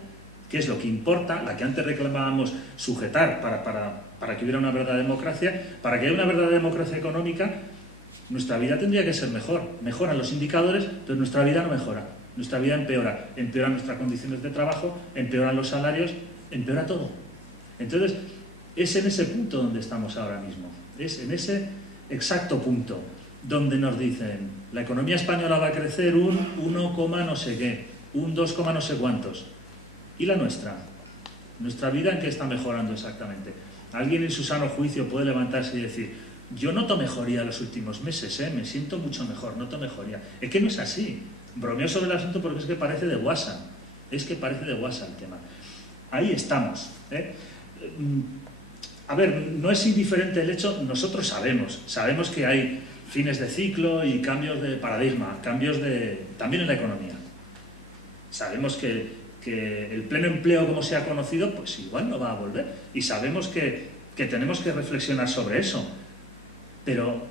que es lo que importa, la que antes reclamábamos sujetar para que hubiera una verdadera democracia, para que haya una verdadera democracia económica, nuestra vida tendría que ser mejor. Mejoran los indicadores, pero nuestra vida no mejora. Nuestra vida empeora. Empeoran nuestras condiciones de trabajo, empeoran los salarios, empeora todo. Entonces, es en ese punto donde estamos ahora mismo. Es en ese exacto punto donde nos dicen la economía española va a crecer un 1, no sé qué, un 2, no sé cuántos. ¿Y la nuestra? ¿Nuestra vida en qué está mejorando exactamente? Alguien en su sano juicio puede levantarse y decir, yo noto mejoría los últimos meses, me siento mucho mejor, noto mejoría. Es que no es así. Bromeo sobre el asunto porque es que parece de WhatsApp. Es que parece de WhatsApp el tema. Ahí estamos. A ver, no es indiferente el hecho, nosotros sabemos que hay fines de ciclo y cambios de paradigma, también en la economía. Sabemos que el pleno empleo, como se ha conocido, pues igual no va a volver. Y sabemos que tenemos que reflexionar sobre eso. Pero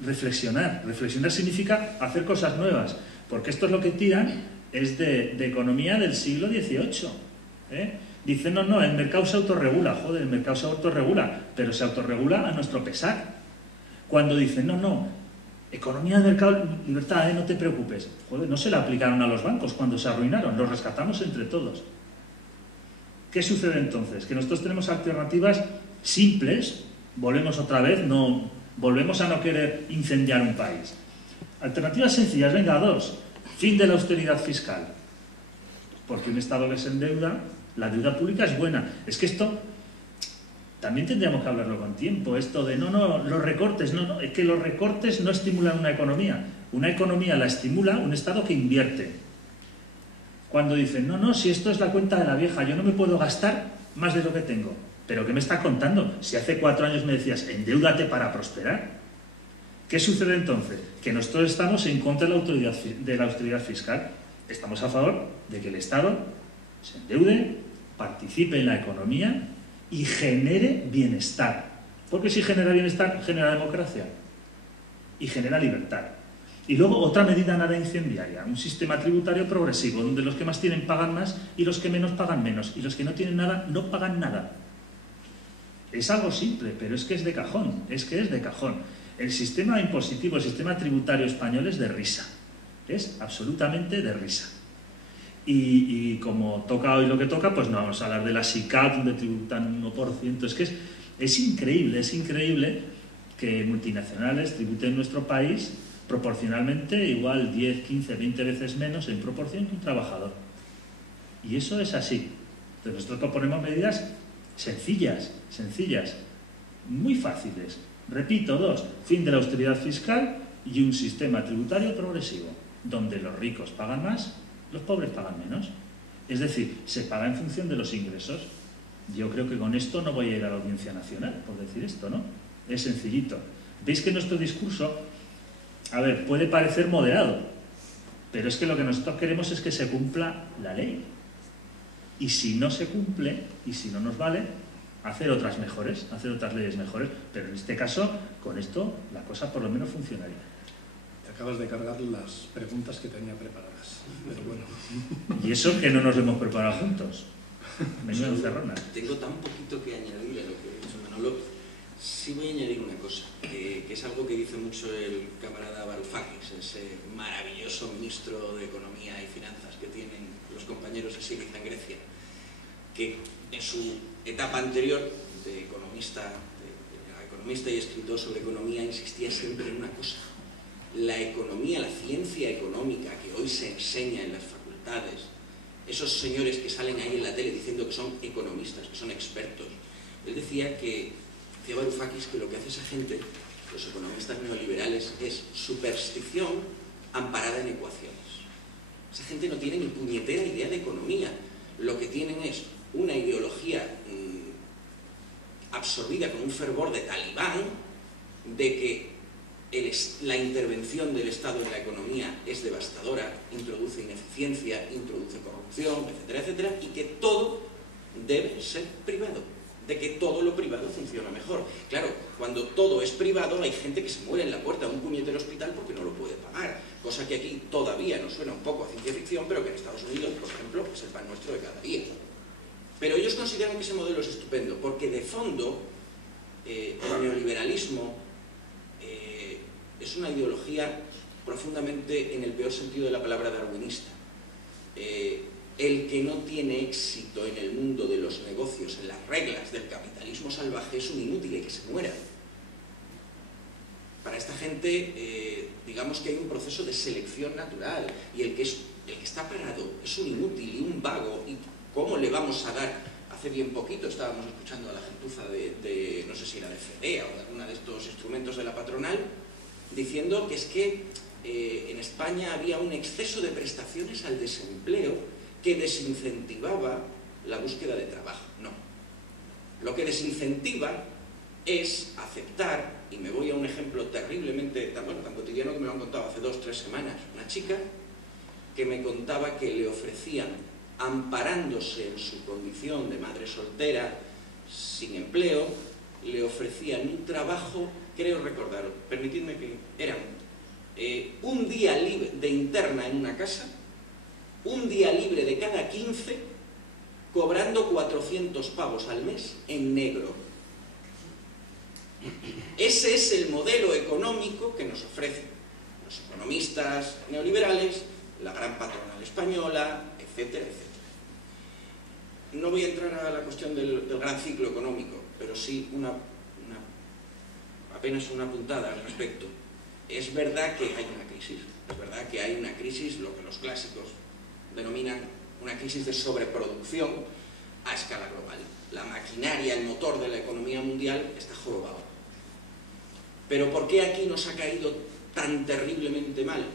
reflexionar significa hacer cosas nuevas, porque esto es lo que tiran, es de economía del siglo XVIII. Dicen, no, el mercado se autorregula, joder, el mercado se autorregula, pero se autorregula a nuestro pesar. Cuando dicen, no, economía del mercado, libertad, no te preocupes, joder, no se la aplicaron a los bancos cuando se arruinaron, los rescatamos entre todos. ¿Qué sucede entonces? Que nosotros tenemos alternativas simples, volvemos otra vez, volvemos a no querer incendiar un país. Alternativas sencillas, venga, 2. Fin de la austeridad fiscal. Porque un Estado que se endeuda, la deuda pública es buena. Es que esto también tendríamos que hablarlo con tiempo. Esto de, los recortes, es que los recortes no estimulan una economía. Una economía la estimula un Estado que invierte. Cuando dicen, si esto es la cuenta de la vieja, yo no me puedo gastar más de lo que tengo. ¿Pero qué me estás contando? Si hace 4 años me decías, endeúdate para prosperar. ¿Qué sucede entonces? Que nosotros estamos en contra de la austeridad fiscal. Estamos a favor de que el Estado se endeude, participe en la economía y genere bienestar. Porque si genera bienestar, genera democracia y genera libertad. Y luego otra medida nada incendiaria, un sistema tributario progresivo, donde los que más tienen pagan más y los que menos pagan menos, y los que no tienen nada no pagan nada. Es algo simple, pero es que es de cajón, El sistema impositivo, el sistema tributario español es de risa, es absolutamente de risa. Y como toca hoy lo que toca, pues no vamos a hablar de la SICAP, donde tributan 1%, es que es increíble que multinacionales tributen en nuestro país proporcionalmente igual 10, 15, 20 veces menos en proporción que un trabajador. Y eso es así. Entonces nosotros proponemos medidas sencillas, muy fáciles. Repito, 2, fin de la austeridad fiscal y un sistema tributario progresivo, donde los ricos pagan más, los pobres pagan menos. Es decir, se paga en función de los ingresos. Yo creo que con esto no voy a ir a la Audiencia Nacional, por decir esto, ¿no? Es sencillito. Veis que nuestro discurso, puede parecer moderado, pero es que lo que nosotros queremos es que se cumpla la ley. Y si no se cumple, y si no nos vale, hacer otras leyes mejores. Pero en este caso, con esto, la cosa por lo menos funcionaría. Te acabas de cargar las preguntas que tenía preparadas, pero bueno. Y eso que no nos lo hemos preparado juntos. Menuda encerrona. Tengo tan poquito que añadir a lo que ha dicho Manolo. Sí voy a añadir una cosa, que es algo que dice mucho el camarada Varoufakis, ese maravilloso ministro de Economía y Finanzas que tienen los compañeros de Syriza en Grecia, que en su etapa anterior de economista y escritor sobre economía insistía siempre en una cosa: la economía, la ciencia económica que hoy se enseña en las facultades, esos señores que salen ahí en la tele diciendo que son economistas, que son expertos. Él decía Varoufakis, que lo que hace esa gente, los economistas neoliberales, es superstición amparada en ecuaciones. Esa gente no tiene ni puñetera idea de economía. Lo que tienen es una ideología absorbida con un fervor de talibán, de que la intervención del Estado en la economía es devastadora, introduce ineficiencia, introduce corrupción, etcétera, etcétera, y que todo debe ser privado, de que todo lo privado funciona mejor. Claro, cuando todo es privado hay gente que se muere en la puerta de un puñetero hospital porque no lo puede pagar, cosa que aquí todavía nos suena un poco a ciencia ficción, pero que en Estados Unidos, por ejemplo, es el pan nuestro de cada día. Pero ellos consideran que ese modelo es estupendo, porque de fondo el neoliberalismo es una ideología profundamente, en el peor sentido de la palabra, darwinista. El que no tiene éxito en el mundo de los negocios, en las reglas del capitalismo salvaje, es un inútil y que se muera. Para esta gente, digamos que hay un proceso de selección natural, y el que está parado es un inútil y un vago. ¿Y cómo le vamos a dar? Hace bien poquito estábamos escuchando a la gentuza de no sé si era de FEDEA o de alguna de estos instrumentos de la patronal, diciendo que es que en España había un exceso de prestaciones al desempleo que desincentivaba la búsqueda de trabajo. No. Lo que desincentiva es aceptar, y me voy a un ejemplo terriblemente, tan cotidiano, que me lo han contado hace 2 o 3 semanas, una chica que me contaba que le ofrecían, amparándose en su condición de madre soltera, sin empleo, le ofrecían un trabajo, creo recordar, permitidme que eran un día libre de interna en una casa, un día libre de cada 15, cobrando 400 pavos al mes en negro. Ese es el modelo económico que nos ofrecen los economistas neoliberales, la gran patronal española, etcétera, etcétera. No voy a entrar a la cuestión del gran ciclo económico, pero sí apenas una puntada al respecto. Es verdad que hay una crisis, es verdad que hay una crisis, lo que los clásicos denominan una crisis de sobreproducción a escala global. La maquinaria, el motor de la economía mundial está jorobado. Pero ¿por qué aquí nos ha caído tan terriblemente mal?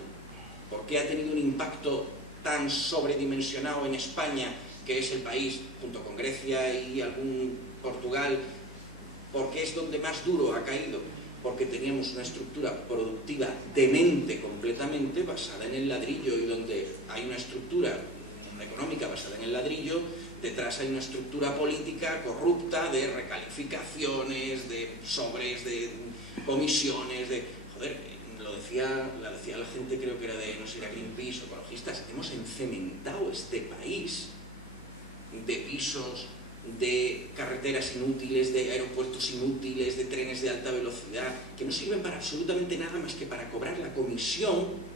¿Por qué ha tenido un impacto tan sobredimensionado en España, que es el país, junto con Grecia y algún Portugal? ¿Por qué es donde más duro ha caído? Porque teníamos una estructura productiva demente completamente, basada en el ladrillo, y donde hay una estructura económica basada en el ladrillo, detrás hay una estructura política corrupta de recalificaciones, de sobres, de comisiones, de... Joder, la decía la gente, creo que era de, no sé, era Greenpeace o ecologistas, hemos encementado este país de pisos, de carreteras inútiles, de aeropuertos inútiles, de trenes de alta velocidad, que no sirven para absolutamente nada más que para cobrar la comisión,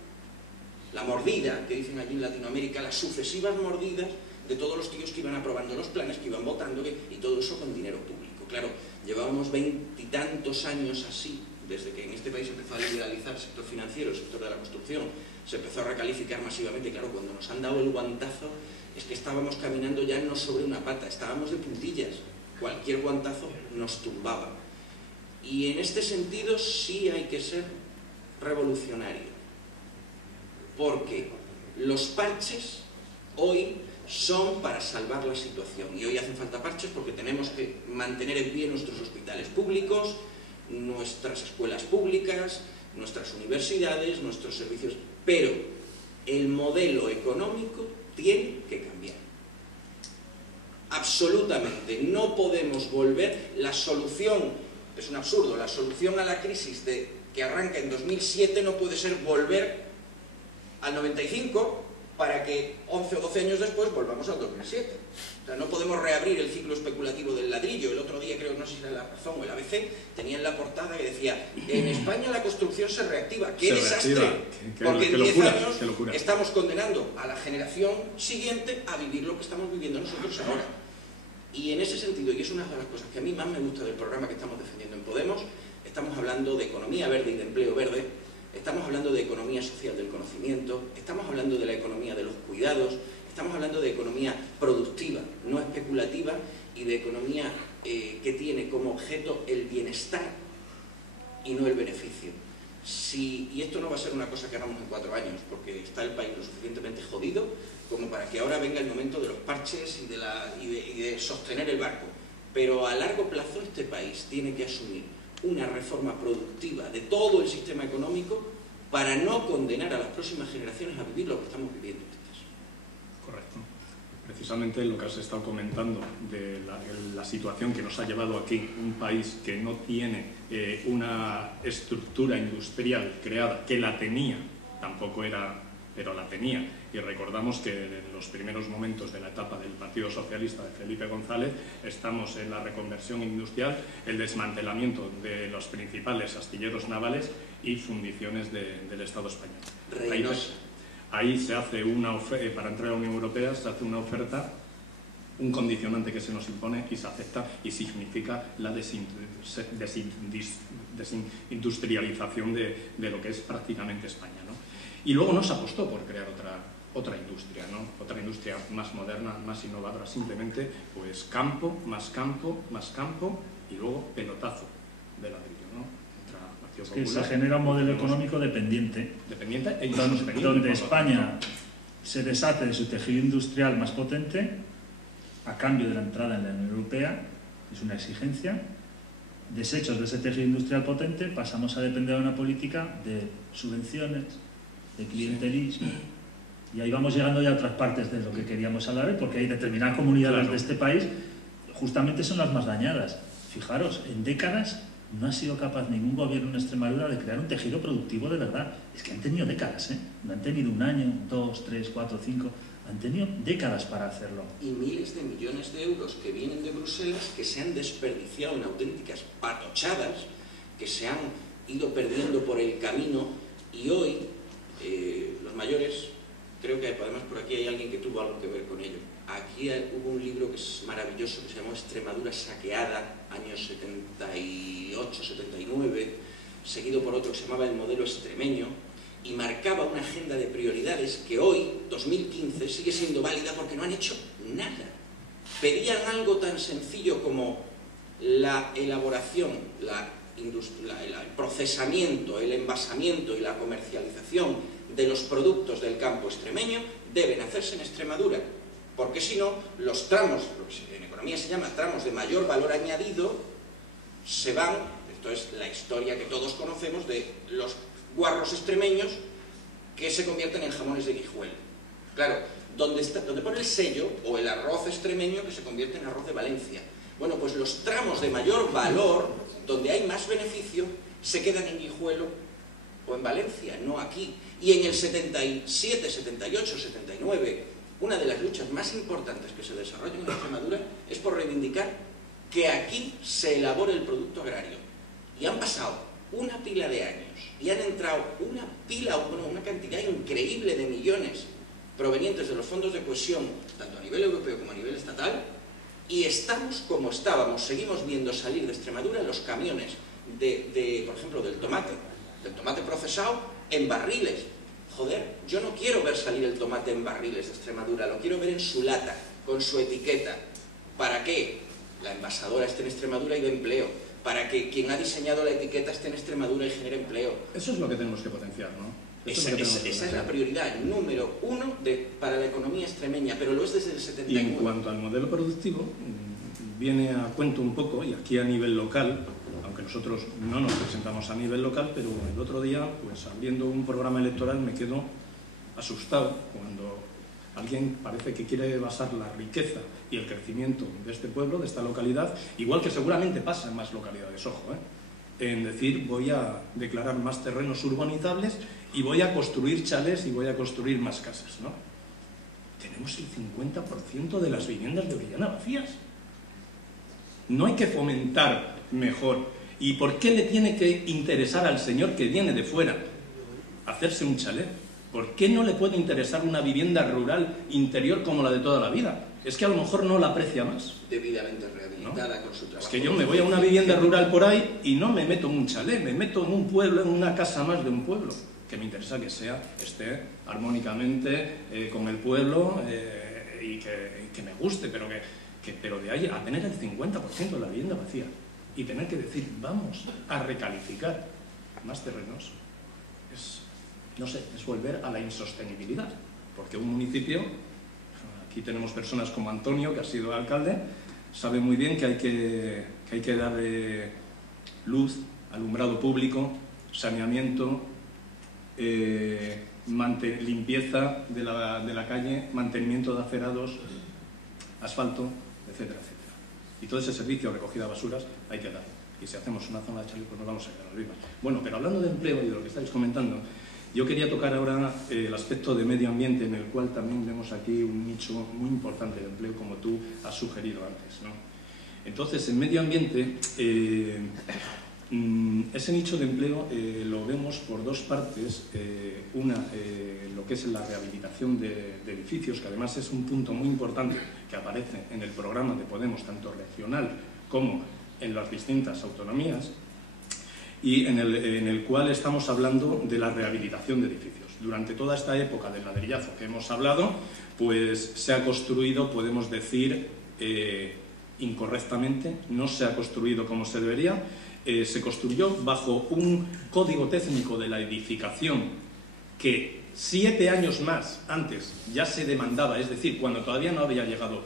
la mordida, que dicen allí en Latinoamérica, las sucesivas mordidas de todos los tíos que iban aprobando los planes, que iban votando, y todo eso con dinero público. Claro, llevábamos 20 y tantos años así, desde que en este país empezó a liberalizar el sector financiero, el sector de la construcción, se empezó a recalificar masivamente. Claro, cuando nos han dado el guantazo, es que estábamos caminando ya no sobre una pata, estábamos de puntillas. Cualquier guantazo nos tumbaba. Y en este sentido sí hay que ser revolucionario, porque los parches hoy son para salvar la situación, y hoy hacen falta parches porque tenemos que mantener en pie nuestros hospitales públicos, nuestras escuelas públicas, nuestras universidades, nuestros servicios, pero el modelo económico tiene que cambiar. Absolutamente. No podemos volver. La solución, es un absurdo, la solución a la crisis que arranca en 2007 no puede ser volver al 95 para que 11 o 12 años después volvamos al 2007. O sea, no podemos reabrir el ciclo especulativo del ladrillo. El otro día, creo, no sé si era La Razón o el ABC, tenía en la portada que decía: en España la construcción se reactiva. ¡Qué desastre! Porque en 10 años estamos condenando a la generación siguiente a vivir lo que estamos viviendo nosotros ahora. Y en ese sentido, y es una de las cosas que a mí más me gusta del programa que estamos defendiendo en Podemos, estamos hablando de economía verde y de empleo verde, estamos hablando de economía social del conocimiento, estamos hablando de la economía de los cuidados, estamos hablando de economía productiva, no especulativa, y de economía que tiene como objeto el bienestar y no el beneficio. Y esto no va a ser una cosa que hagamos en 4 años, porque está el país lo suficientemente jodido como para que ahora venga el momento de los parches y de sostener el barco. Pero a largo plazo este país tiene que asumir una reforma productiva de todo el sistema económico para no condenar a las próximas generaciones a vivir lo que estamos viviendo. Correcto. Precisamente lo que has estado comentando de la situación que nos ha llevado aquí, un país que no tiene una estructura industrial creada, que la tenía, tampoco era, pero la tenía. Y recordamos que en los primeros momentos de la etapa del Partido Socialista de Felipe González estamos en la reconversión industrial, el desmantelamiento de los principales astilleros navales y fundiciones del Estado español. Ahí se hace una oferta, para entrar a la Unión Europea se hace una oferta, un condicionante que se nos impone y se acepta, y significa la desindustrialización de lo que es prácticamente España, ¿no? Y luego no se apostó por crear otra industria, ¿no? Otra industria más moderna, más innovadora, simplemente pues campo y luego pelotazo de ladrillo, ¿no? Es que se genera un modelo económico dependiente donde España se deshace de su tejido industrial más potente a cambio de la entrada en la Unión Europea, es una exigencia. Desechos de ese tejido industrial potente, pasamos a depender de una política de subvenciones, de clientelismo, y ahí vamos llegando ya a otras partes de lo que queríamos hablar, porque hay determinadas comunidades de este país justamente son las más dañadas. Fijaros, en décadas no ha sido capaz ningún gobierno en Extremadura de crear un tejido productivo de verdad. Es que han tenido décadas, ¿eh? No han tenido 1 año, 2, 3, 4, 5, han tenido décadas para hacerlo. Y miles de millones de euros que vienen de Bruselas, que se han desperdiciado en auténticas patochadas, que se han ido perdiendo por el camino, y hoy los mayores, creo que además por aquí hay alguien que tuvo algo que ver con ello. Aquí hubo un libro que es maravilloso, que se llamó Extremadura saqueada, años 78, 79, seguido por otro que se llamaba El modelo extremeño, y marcaba una agenda de prioridades que hoy, 2015, sigue siendo válida porque no han hecho nada. Pedían algo tan sencillo como la elaboración, el procesamiento, el envasamiento y la comercialización de los productos del campo extremeño deben hacerse en Extremadura, porque si no, los tramos, lo que en economía se llama tramos de mayor valor añadido, se van. Esto es la historia que todos conocemos de los guarros extremeños que se convierten en jamones de Guijuelo. Claro, donde pone el sello, o el arroz extremeño que se convierte en arroz de Valencia. Bueno, pues los tramos de mayor valor, donde hay más beneficio, se quedan en Guijuelo o en Valencia, no aquí. Y en el 77, 78, 79, una de las luchas más importantes que se desarrollan en Extremadura es por reivindicar que aquí se elabore el producto agrario. Y han pasado una pila de años y han entrado una cantidad increíble de millones provenientes de los fondos de cohesión, tanto a nivel europeo como a nivel estatal, y estamos como estábamos. Seguimos viendo salir de Extremadura los camiones por ejemplo, del tomate procesado en barriles. Joder, yo no quiero ver salir el tomate en barriles de Extremadura, lo quiero ver en su lata, con su etiqueta. ¿Para qué? La envasadora esté en Extremadura y de empleo. Para que quien ha diseñado la etiqueta esté en Extremadura y genere empleo. Eso es lo que tenemos que potenciar, ¿no? Esa es la prioridad número 1 para la economía extremeña, pero lo es desde el 79. Y en cuanto al modelo productivo, viene a cuento un poco, y aquí a nivel local, aunque nosotros no nos presentamos a nivel local, pero el otro día, pues abriendo un programa electoral, me quedo asustado cuando alguien parece que quiere basar la riqueza y el crecimiento de este pueblo, de esta localidad, igual que seguramente pasa en más localidades, ojo, en decir, voy a declarar más terrenos urbanizables y voy a construir chalés y voy a construir más casas, ¿no? tenemos el 50% de las viviendas de Orellana vacías. No hay que fomentar mejor. ¿Y por qué le tiene que interesar al señor que viene de fuera hacerse un chalet? ¿Por qué no le puede interesar una vivienda rural interior como la de toda la vida? Es que a lo mejor no la aprecia más. Debidamente rehabilitada, ¿no? Con su trabajo. Es que yo me voy a una vivienda rural por ahí y no me meto en un chalet, me meto en un pueblo, en una casa más de un pueblo. Que me interesa que esté armónicamente con el pueblo y que me guste, pero de ahí a tener el 50% de la vivienda vacía y tener que decir, vamos a recalificar más terrenos, no sé, es volver a la insostenibilidad. Porque un municipio, aquí tenemos personas como Antonio, que ha sido alcalde, sabe muy bien que hay que dar luz, alumbrado público, saneamiento, limpieza de la calle, mantenimiento de acerados, asfalto, etcétera, etcétera. Y todo ese servicio de recogida de basuras hay que dar. Y si hacemos una zona de chalet, pues nos vamos a quedar vivas. Bueno, pero hablando de empleo y de lo que estáis comentando, yo quería tocar ahora el aspecto de medio ambiente, en el cual también vemos aquí un nicho muy importante de empleo, como tú has sugerido antes, ¿no? Entonces, en medio ambiente, ese nicho de empleo lo vemos por dos partes. Una, lo que es la rehabilitación de edificios, que además es un punto muy importante que aparece en el programa de Podemos, tanto regional como en las distintas autonomías, y en el cual estamos hablando de la rehabilitación de edificios. Durante toda esta época del ladrillazo que hemos hablado, pues se ha construido, podemos decir, incorrectamente, no se ha construido como se debería. Se construyó bajo un código técnico de la edificación que 7 años más antes ya se demandaba, es decir, cuando todavía no había llegado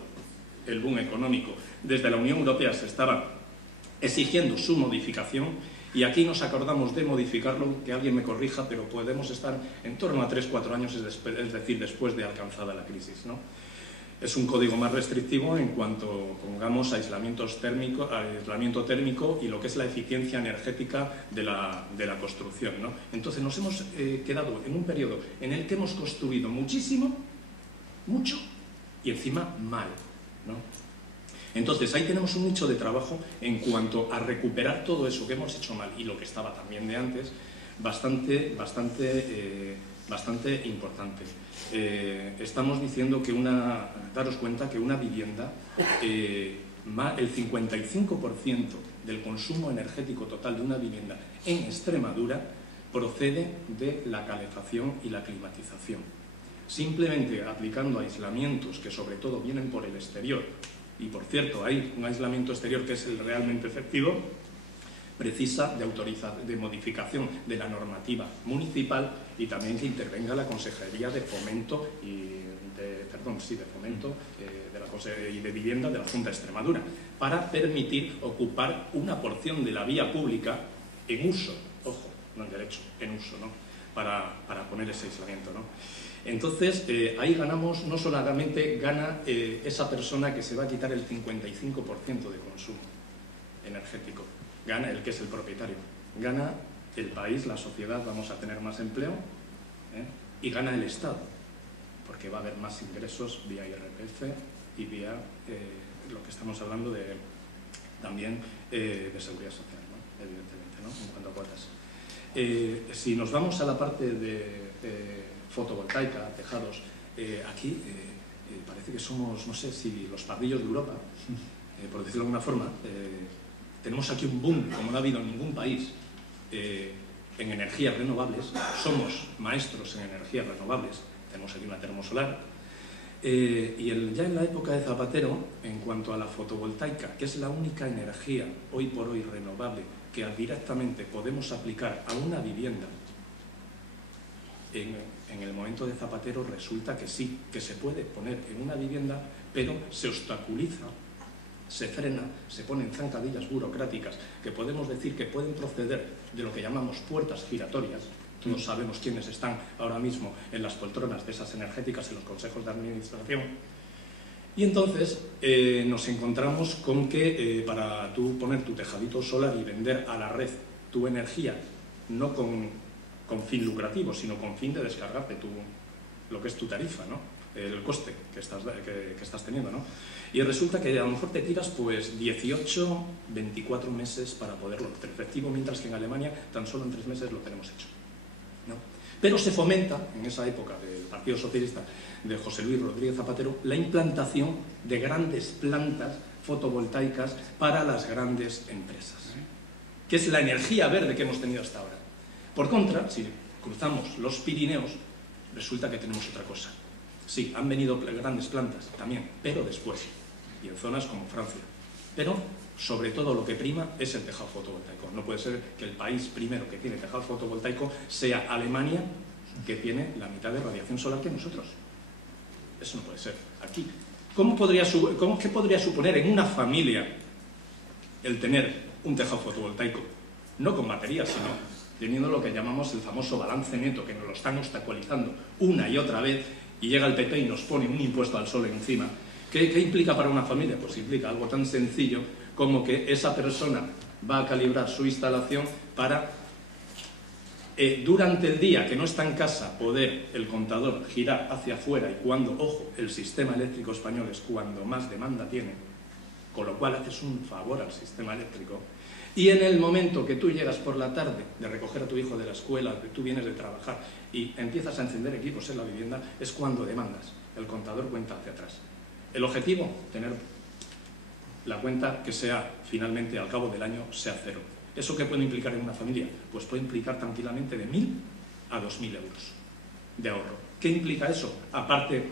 el boom económico, desde la Unión Europea se estaba exigiendo su modificación, y aquí nos acordamos de modificarlo, que alguien me corrija, pero podemos estar en torno a 3-4 años, es decir, después de alcanzada la crisis, ¿no? Es un código más restrictivo en cuanto pongamos aislamiento térmico y lo que es la eficiencia energética de la construcción, ¿no? Entonces nos hemos quedado en un periodo en el que hemos construido muchísimo, mucho y encima mal, ¿no? Entonces ahí tenemos un nicho de trabajo en cuanto a recuperar todo eso que hemos hecho mal y lo que estaba también de antes, bastante importante. Estamos diciendo que daros cuenta que una vivienda, el 55% del consumo energético total de una vivienda en Extremadura procede de la calefacción y la climatización. Simplemente aplicando aislamientos que sobre todo vienen por el exterior, y por cierto hay un aislamiento exterior que es el realmente efectivo, precisa de modificación de la normativa municipal y también que intervenga la Consejería de Fomento y de Vivienda de la Junta de Extremadura para permitir ocupar una porción de la vía pública en uso, ojo, no en derecho, en uso, ¿no? Para poner ese aislamiento, ¿no? Entonces, ahí ganamos, no solamente gana esa persona que se va a quitar el 55% de consumo energético, gana el que es el propietario, gana el país, la sociedad, vamos a tener más empleo, y gana el Estado, porque va a haber más ingresos vía IRPF y vía lo que estamos hablando también de seguridad social, ¿no? Evidentemente, ¿no? En cuanto a cuotas. Si nos vamos a la parte de fotovoltaica, tejados, aquí parece que somos, no sé si los pardillos de Europa, por decirlo de alguna forma. Tenemos aquí un boom como no ha habido en ningún país en energías renovables. Somos maestros en energías renovables, tenemos aquí una termosolar, y ya en la época de Zapatero, en cuanto a la fotovoltaica, que es la única energía hoy por hoy renovable que directamente podemos aplicar a una vivienda, en el momento de Zapatero resulta que sí, que se puede poner en una vivienda, pero se obstaculiza, se frena, se ponen zancadillas burocráticas que podemos decir que pueden proceder de lo que llamamos puertas giratorias. Todos sabemos quiénes están ahora mismo en las poltronas de esas energéticas en los consejos de administración. Y entonces nos encontramos con que para tú poner tu tejadito solar y vender a la red tu energía, no con fin lucrativo, sino con fin de descargarte lo que es tu tarifa, ¿no? el coste que estás teniendo, ¿no? Y resulta que a lo mejor te tiras pues 18, 24 meses para poderlo hacer efectivo, mientras que en Alemania tan solo en 3 meses lo tenemos hecho, ¿no? Pero se fomenta, en esa época del Partido Socialista de José Luis Rodríguez Zapatero, la implantación de grandes plantas fotovoltaicas para las grandes empresas, que es la energía verde que hemos tenido hasta ahora. Por contra, si cruzamos los Pirineos, resulta que tenemos otra cosa. Sí, han venido grandes plantas también, pero después, y en zonas como Francia. Pero, sobre todo, lo que prima es el tejado fotovoltaico. No puede ser que el país primero que tiene tejado fotovoltaico sea Alemania, que tiene la mitad de radiación solar que nosotros. Eso no puede ser. Aquí, ¿qué podría suponer en una familia el tener un tejado fotovoltaico? No con baterías, sino teniendo lo que llamamos el famoso balance neto, que nos lo están obstaculizando una y otra vez, y llega el PP y nos pone un impuesto al sol encima. ¿Qué implica para una familia? Pues implica algo tan sencillo como que esa persona va a calibrar su instalación para, durante el día que no está en casa, poder el contador girar hacia afuera, y cuando, ojo, el sistema eléctrico español es cuando más demanda tiene, con lo cual haces un favor al sistema eléctrico. Y en el momento que tú llegas por la tarde de recoger a tu hijo de la escuela, que tú vienes de trabajar y empiezas a encender equipos en la vivienda, es cuando demandas. El contador cuenta hacia atrás. El objetivo, tener la cuenta que sea finalmente al cabo del año sea cero. ¿Eso qué puede implicar en una familia? Pues puede implicar tranquilamente de 1.000 a 2.000 euros de ahorro. ¿Qué implica eso? Aparte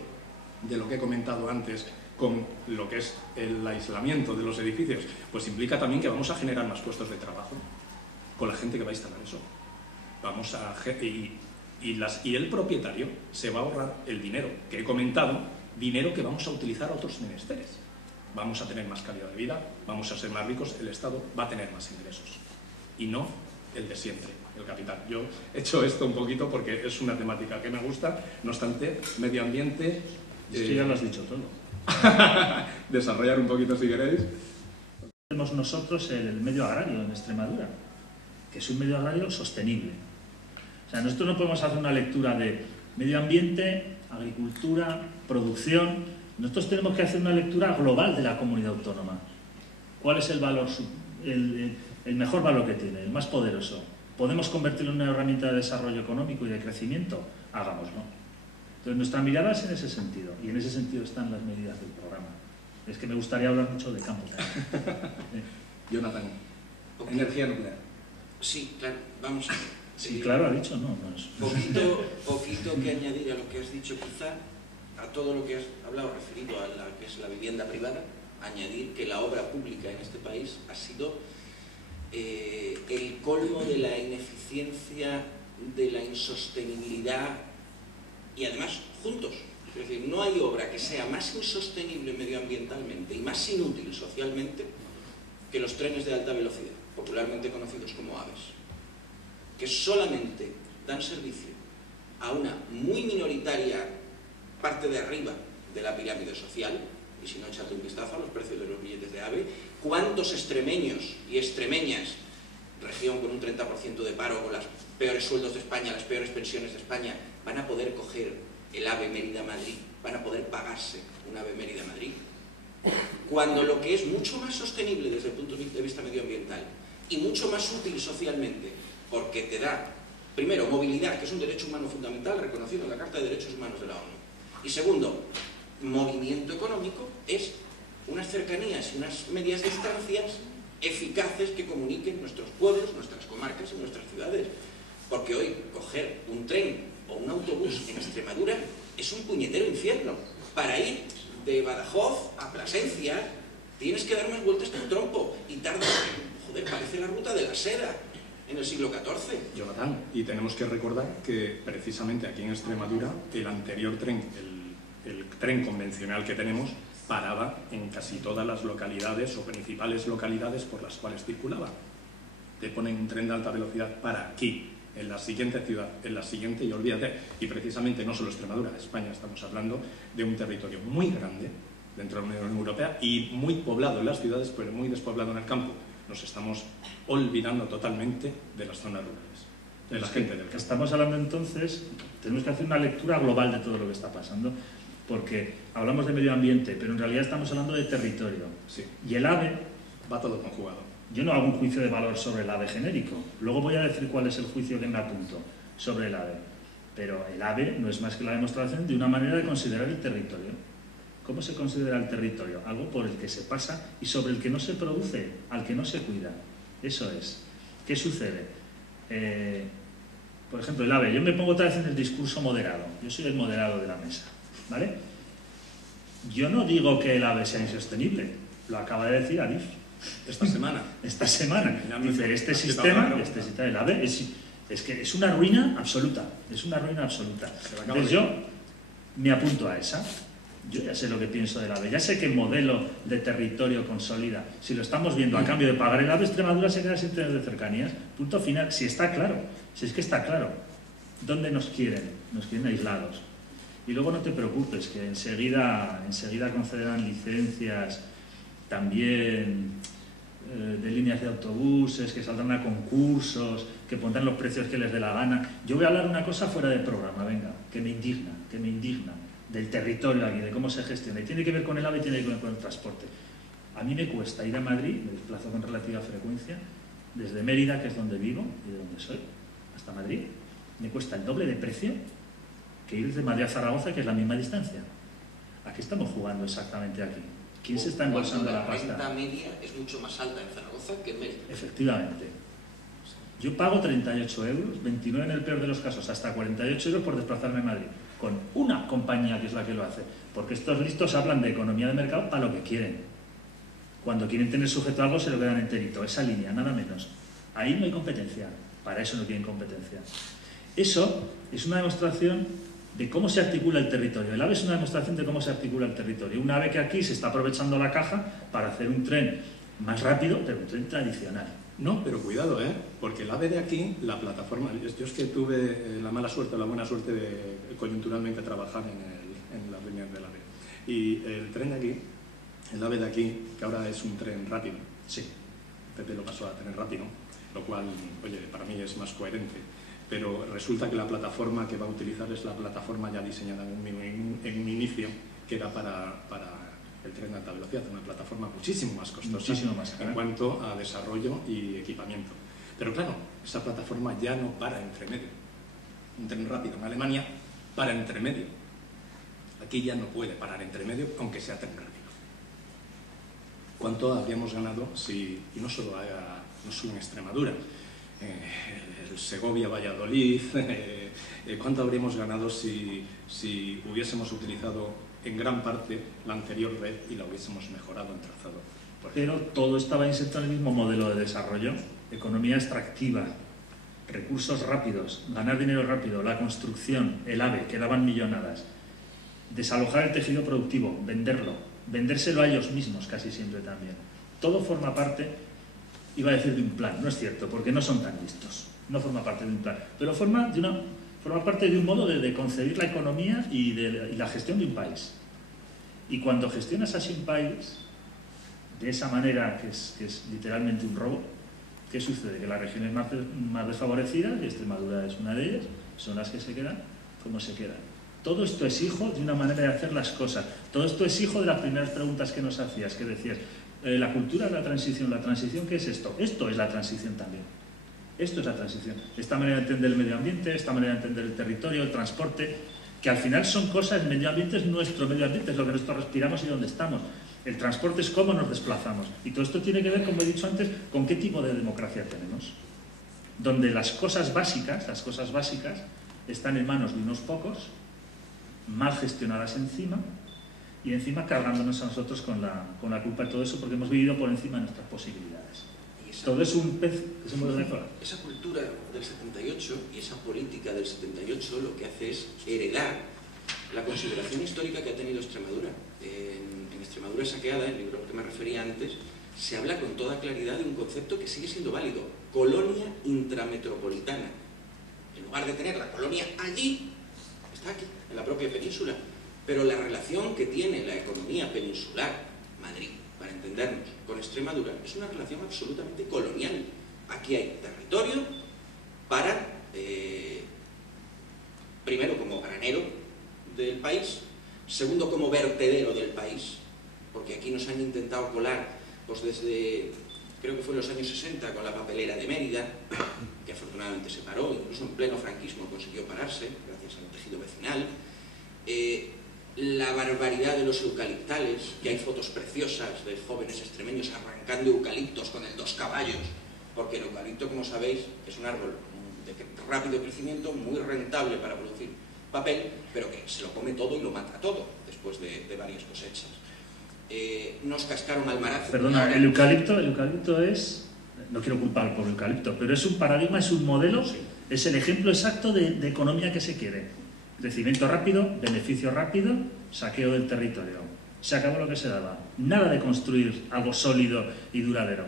de lo que he comentado antes, con lo que es el aislamiento de los edificios, pues implica también que vamos a generar más puestos de trabajo con la gente que va a instalar eso. Y el propietario se va a ahorrar el dinero que he comentado, dinero que vamos a utilizar a otros menesteres. Vamos a tener más calidad de vida, vamos a ser más ricos, el Estado va a tener más ingresos. Y no el de siempre, el capital. Yo he hecho esto un poquito porque es una temática que me gusta, no obstante, medio ambiente... Es que ya lo has dicho todo. Desarrollar un poquito si queréis. Tenemos nosotros el medio agrario en Extremadura, que es un medio agrario sostenible. O sea, nosotros no podemos hacer una lectura de medio ambiente, agricultura, producción. Nosotros tenemos que hacer una lectura global de la comunidad autónoma. ¿Cuál es el valor, el mejor valor que tiene, el más poderoso? ¿Podemos convertirlo en una herramienta de desarrollo económico y de crecimiento? Hagámoslo. Entonces, nuestra mirada es en ese sentido, y en ese sentido están las medidas del programa. Es que me gustaría hablar mucho de campo también. Jonathan, energía nuclear. Sí, claro, vamos a ver. Sí, claro, ha dicho, no. Poquito que añadir a lo que has dicho, quizá, a todo lo que has hablado referido a la que es la vivienda privada, añadir que la obra pública en este país ha sido el colmo de la ineficiencia, de la insostenibilidad, y además juntos. Es decir, no hay obra que sea más insostenible medioambientalmente y más inútil socialmente que los trenes de alta velocidad, popularmente conocidos como AVEs, que solamente dan servicio a una muy minoritaria parte de arriba de la pirámide social. Y si no, échate un vistazo a los precios de los billetes de AVE. ¿Cuántos extremeños y extremeñas, región con un 30% de paro, con los peores sueldos de España, las peores pensiones de España, van a poder coger el AVE Mérida-Madrid, van a poder pagarse un AVE Mérida-Madrid? Cuando lo que es mucho más sostenible desde el punto de vista medioambiental y mucho más útil socialmente, porque te da, primero, movilidad, que es un derecho humano fundamental reconocido en la Carta de Derechos Humanos de la ONU, y segundo, movimiento económico, es unas cercanías y unas medias distancias eficaces que comuniquen nuestros pueblos, nuestras comarcas y nuestras ciudades. Porque hoy coger un tren o un autobús en Extremadura es un puñetero infierno. Para ir de Badajoz a Plasencia tienes que dar más vueltas que un trompo y tarda, joder, parece la ruta de la seda en el siglo XIV. Jonathan, y tenemos que recordar que precisamente aquí en Extremadura el anterior tren, el tren convencional que tenemos, paraba en casi todas las localidades o principales localidades por las cuales circulaba. Te ponen un tren de alta velocidad para aquí, en la siguiente ciudad, en la siguiente, y olvídate. Y precisamente no solo Extremadura, España, estamos hablando de un territorio muy grande dentro de la Unión Europea y muy poblado en las ciudades, pero muy despoblado en el campo. Nos estamos olvidando totalmente de las zonas rurales, de la gente del campo. Estamos hablando entonces, tenemos que hacer una lectura global de todo lo que está pasando. porque hablamos de medio ambiente, pero en realidad estamos hablando de territorio. Sí. Y el AVE, Va todo conjugado. yo no hago un juicio de valor sobre el AVE genérico, luego voy a decir cuál es el juicio que me apunto sobre el AVE, pero el AVE no es más que la demostración de una manera de considerar el territorio. ¿Cómo se considera el territorio? Algo por el que se pasa y sobre el que no se produce, al que no se cuida. Eso es. ¿Qué sucede? Por ejemplo, el AVE. Yo me pongo otra vez en el discurso moderado. Yo soy el moderado de la mesa, ¿vale? Yo no digo que el AVE sea insostenible. Lo acaba de decir Adif. Esta semana. Esta semana. Dice, este sistema, el AVE, es que es una ruina absoluta. Es una ruina absoluta. Entonces yo me apunto a esa. Yo ya sé lo que pienso del AVE, ya sé qué modelo de territorio consolida. Si lo estamos viendo a cambio de pagar el AVE, Extremadura se queda sin trenes de cercanías. Punto final. Si está claro, si es que está claro. ¿Dónde nos quieren? Nos quieren aislados. Y luego no te preocupes, que enseguida concederán licencias también de líneas de autobuses, que saldrán a concursos, que pondrán los precios que les dé la gana. Yo voy a hablar una cosa fuera del programa, venga, que me indigna. Del territorio aquí, de cómo se gestiona. Y tiene que ver con el AVE y tiene que ver con el transporte. A mí me cuesta ir a Madrid, me desplazo con relativa frecuencia, desde Mérida, que es donde vivo y de donde soy, hasta Madrid. Me cuesta el doble de precio que ir desde Madrid a Zaragoza, que es la misma distancia. ¿A qué estamos jugando exactamente aquí? ¿Quién se está embolsando la pasta? La renta media es mucho más alta en Zaragoza que en Mérida. Efectivamente. Yo pago 38 euros, 29 en el peor de los casos, hasta 48 euros por desplazarme a Madrid, con una compañía que es la que lo hace. Porque estos listos hablan de economía de mercado para lo que quieren. Cuando quieren tener sujeto a algo se lo quedan enterito, esa línea, nada menos. Ahí no hay competencia, para eso no tienen competencia. Eso es una demostración de cómo se articula el territorio. El AVE es una demostración de cómo se articula el territorio. Un AVE que aquí se está aprovechando la caja para hacer un tren más rápido, pero un tren tradicional. No, pero cuidado, porque el AVE de aquí, la plataforma, yo es que tuve la mala suerte o la buena suerte de coyunturalmente trabajar en las líneas del AVE. Y el tren de aquí, el AVE de aquí, que ahora es un tren rápido, sí, PP lo pasó a tren rápido, lo cual, oye, para mí es más coherente, pero resulta que la plataforma que va a utilizar es la plataforma ya diseñada en un inicio, que era para el tren de alta velocidad, una plataforma muchísimo más costosa en cuanto a desarrollo y equipamiento. Pero claro, esa plataforma ya no para entre medio. Un tren rápido en Alemania para entre medio. Aquí ya no puede parar entre medio, aunque sea tren rápido. ¿Cuánto habríamos ganado si, y no solo en Extremadura, el Segovia-Valladolid, cuánto habríamos ganado si hubiésemos utilizado en gran parte la anterior red y la hubiésemos mejorado en trazado? Pero todo estaba inserto en el mismo modelo de desarrollo. Economía extractiva, recursos rápidos, ganar dinero rápido, la construcción, el AVE, que daban millonadas, desalojar el tejido productivo, venderlo, vendérselo a ellos mismos casi siempre también. Todo forma parte, iba a decir de un plan, no es cierto, porque no son tan listos, no forma parte de un plan, pero forma parte de un modo de concebir la economía y la gestión de un país. Y cuando gestionas así un país, de esa manera, que es literalmente un robo, ¿qué sucede? Que las regiones más desfavorecidas, y Extremadura es una de ellas, son las que se quedan como se quedan. Todo esto es hijo de una manera de hacer las cosas. Todo esto es hijo de las primeras preguntas que nos hacías, que decías, la cultura de la transición, ¿qué es esto? Esto es la transición también. Esto es la transición. Esta manera de entender el medio ambiente, esta manera de entender el territorio, el transporte, que al final son cosas, el medio ambiente es nuestro medio ambiente, es lo que nosotros respiramos y donde estamos. El transporte es cómo nos desplazamos. Y todo esto tiene que ver, como he dicho antes, con qué tipo de democracia tenemos. Donde las cosas básicas están en manos de unos pocos, mal gestionadas encima, y encima cargándonos a nosotros con la culpa de todo eso, porque hemos vivido por encima de nuestras posibilidades. Todo es un pez que se mueve de fuera. Esa cultura del 78 y esa política del 78 lo que hace es heredar la consideración histórica que ha tenido Extremadura. En Extremadura saqueada, el libro al que me refería antes, se habla con toda claridad de un concepto que sigue siendo válido: colonia intrametropolitana. En lugar de tener la colonia allí, está aquí, en la propia península. Pero la relación que tiene la economía peninsular, Madrid, para entendernos, con Extremadura, es una relación absolutamente colonial. Aquí hay territorio para, primero como granero del país, Segundo, como vertedero del país, porque aquí nos han intentado colar pues desde, creo que fue en los años 60, con la papelera de Mérida, que afortunadamente se paró, incluso en pleno franquismo consiguió pararse, gracias al tejido vecinal. La barbaridad de los eucaliptales, que hay fotos preciosas de jóvenes extremeños arrancando eucaliptos con el 2 caballos, porque el eucalipto, como sabéis, es un árbol de rápido crecimiento, muy rentable para producir papel, pero que se lo come todo y lo mata todo después de varias cosechas. Nos cascaron Almaraz. Perdona, el eucalipto es, no quiero culpar al pobre eucalipto, pero es un paradigma, es un modelo, sí. Es el ejemplo exacto de economía que se quiere. Crecimiento rápido, beneficio rápido, saqueo del territorio. Se acabó lo que se daba. Nada de construir algo sólido y duradero.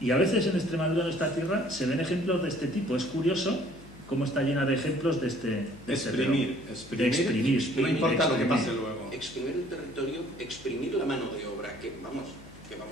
Y a veces en Extremadura, nuestra tierra, se ven ejemplos de este tipo. Es curioso cómo está llena de ejemplos de este exprimir. No importa lo que pase luego. Exprimir el territorio, exprimir la mano de obra, que vamos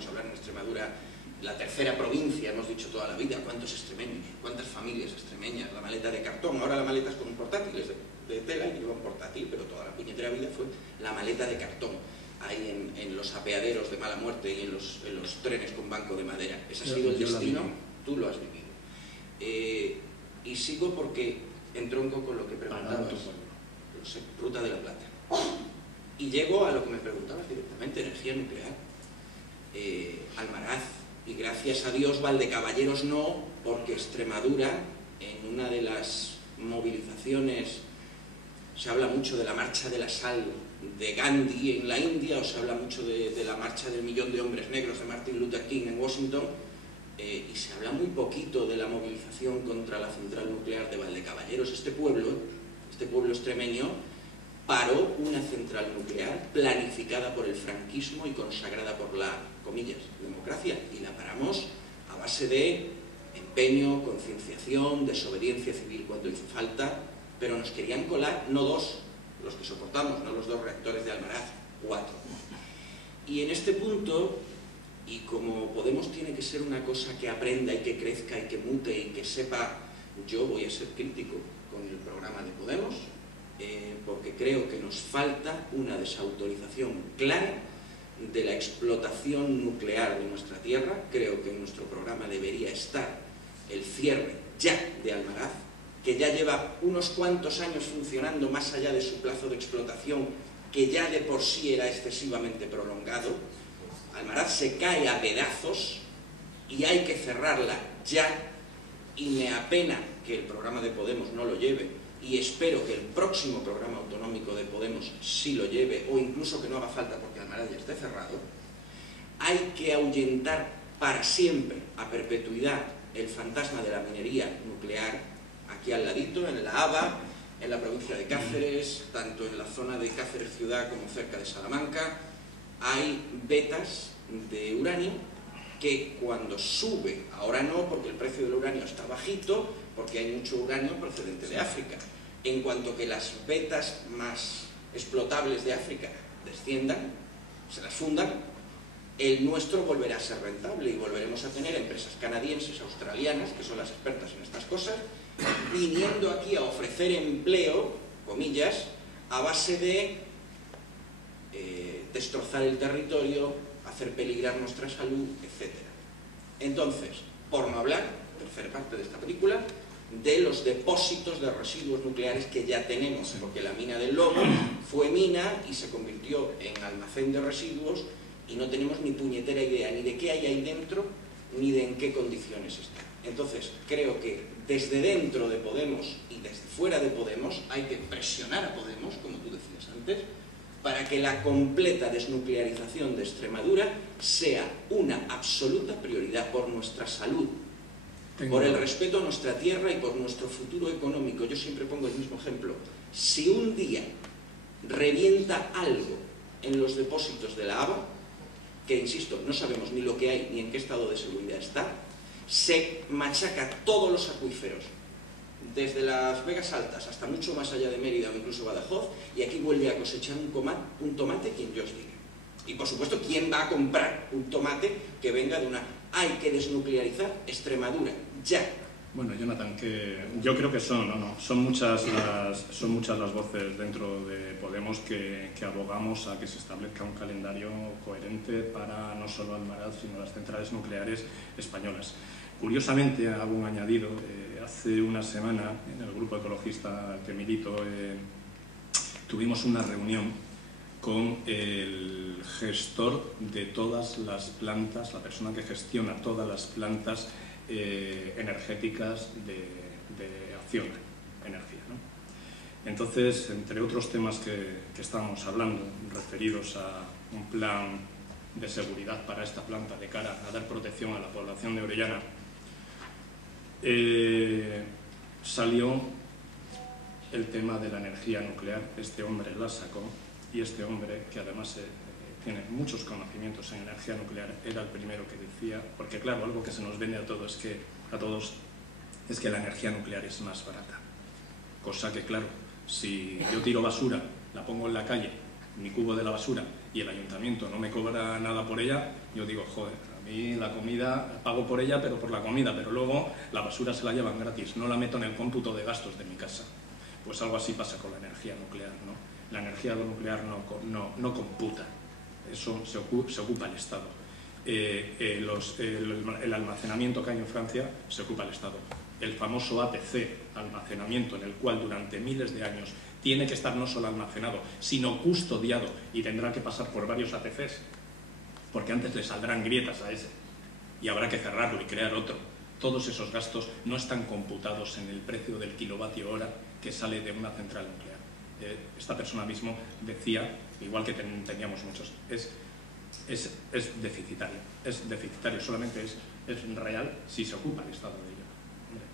a hablar en Extremadura, la tercera provincia, hemos dicho toda la vida, cuántos extremeños, cuántas familias extremeñas, la maleta de cartón, ahora la maleta es con un portátil, es de tela y lleva un portátil, pero toda la puñetera vida fue la maleta de cartón, ahí en los apeaderos de Mala Muerte y en los trenes con banco de madera. Ese ha sido el destino, tú lo has vivido. Y sigo porque entronco con lo que preguntabas, Ruta de la Plata. Y llego a lo que me preguntabas directamente, energía nuclear. Almaraz, y gracias a Dios Valdecaballeros no, porque Extremadura, en una de las movilizaciones, se habla mucho de la marcha de la sal de Gandhi en la India, o se habla mucho de la marcha del 1.000.000 de hombres negros de Martin Luther King en Washington, y se habla muy poquito de la movilización contra la central nuclear de Valdecaballeros. Este pueblo extremeño, paró una central nuclear planificada por el franquismo y consagrada por la, comillas, democracia, y la paramos a base de empeño, concienciación, desobediencia civil cuando hizo falta, pero nos querían colar, no 2, los que soportamos, no los 2 reactores de Almaraz, 4. Y en este punto, y como Podemos tiene que ser una cosa que aprenda y que crezca y que mute y que sepa, yo voy a ser crítico con el programa de Podemos, porque creo que nos falta una desautorización clara de la explotación nuclear de nuestra tierra. Creo que en nuestro programa debería estar el cierre ya de Almaraz, que ya lleva unos cuantos años funcionando más allá de su plazo de explotación, que ya de por sí era excesivamente prolongado. Almaraz se cae a pedazos y hay que cerrarla ya, y me apena que el programa de Podemos no lo lleve, y espero que el próximo programa autonómico de Podemos sí lo lleve, o incluso que no haga falta porque Almaraz ya esté cerrado. Hay que ahuyentar para siempre, a perpetuidad, el fantasma de la minería nuclear aquí al ladito, en la Haba, en la provincia de Cáceres, tanto en la zona de Cáceres ciudad como cerca de Salamanca. Hay vetas de uranio que cuando sube, ahora no porque el precio del uranio está bajito, porque hay mucho uranio procedente de África. En cuanto que las vetas más explotables de África desciendan, se las fundan, el nuestro volverá a ser rentable y volveremos a tener empresas canadienses, australianas, que son las expertas en estas cosas, viniendo aquí a ofrecer empleo, comillas, a base de destrozar el territorio, hacer peligrar nuestra salud, etc. Entonces, por no hablar, tercera parte de esta película, de los depósitos de residuos nucleares que ya tenemos, porque la mina del Lobo fue mina y se convirtió en almacén de residuos y no tenemos ni puñetera idea ni de qué hay ahí dentro ni de en qué condiciones está. Entonces, creo que desde dentro de Podemos y desde fuera de Podemos hay que presionar a Podemos, como tú decías antes, para que la completa desnuclearización de Extremadura sea una absoluta prioridad por nuestra salud, por el respeto a nuestra tierra y por nuestro futuro económico. Yo siempre pongo el mismo ejemplo. Si un día revienta algo en los depósitos de la Haba, que insisto, no sabemos ni lo que hay ni en qué estado de seguridad está, se machaca todos los acuíferos, desde las Vegas Altas hasta mucho más allá de Mérida o incluso Badajoz, y aquí vuelve a cosechar un tomate quien yo os diga. Y por supuesto, ¿quién va a comprar un tomate que venga de una... Hay que desnuclearizar Extremadura, ya. Bueno, Jonathan, que yo creo que son muchas las voces dentro de Podemos que abogamos a que se establezca un calendario coherente para no solo Almaraz, sino las centrales nucleares españolas. Curiosamente, hago un añadido, hace una semana en el grupo ecologista al que milito tuvimos una reunión con el gestor de todas las plantas, la persona que gestiona todas las plantas energéticas de Acciona Energía, ¿no? Entonces, entre otros temas que estábamos hablando, referidos a un plan de seguridad para esta planta de cara a dar protección a la población de Orellana, salió el tema de la energía nuclear. Este hombre la sacó, y este hombre, que además tiene muchos conocimientos en energía nuclear, era el primero que decía, porque claro, algo que se nos vende a todos es que la energía nuclear es más barata. Cosa que, claro, si yo tiro basura, la pongo en la calle, mi cubo de la basura, y el ayuntamiento no me cobra nada por ella, yo digo, joder, a mí la comida, pago por ella, pero por la comida, pero luego la basura se la llevan gratis, no la meto en el cómputo de gastos de mi casa. Pues algo así pasa con la energía nuclear, ¿no? La energía nuclear no computa, eso se ocupa el Estado. El almacenamiento que hay en Francia se ocupa el Estado. El famoso ATC, almacenamiento, en el cual durante miles de años tiene que estar no solo almacenado, sino custodiado, y tendrá que pasar por varios ATCs, porque antes le saldrán grietas a ese, y habrá que cerrarlo y crear otro. Todos esos gastos no están computados en el precio del kilovatio hora que sale de una central nuclear. Esta persona mismo decía, igual que teníamos muchos, es deficitario, solamente es real si se ocupa el Estado de ello.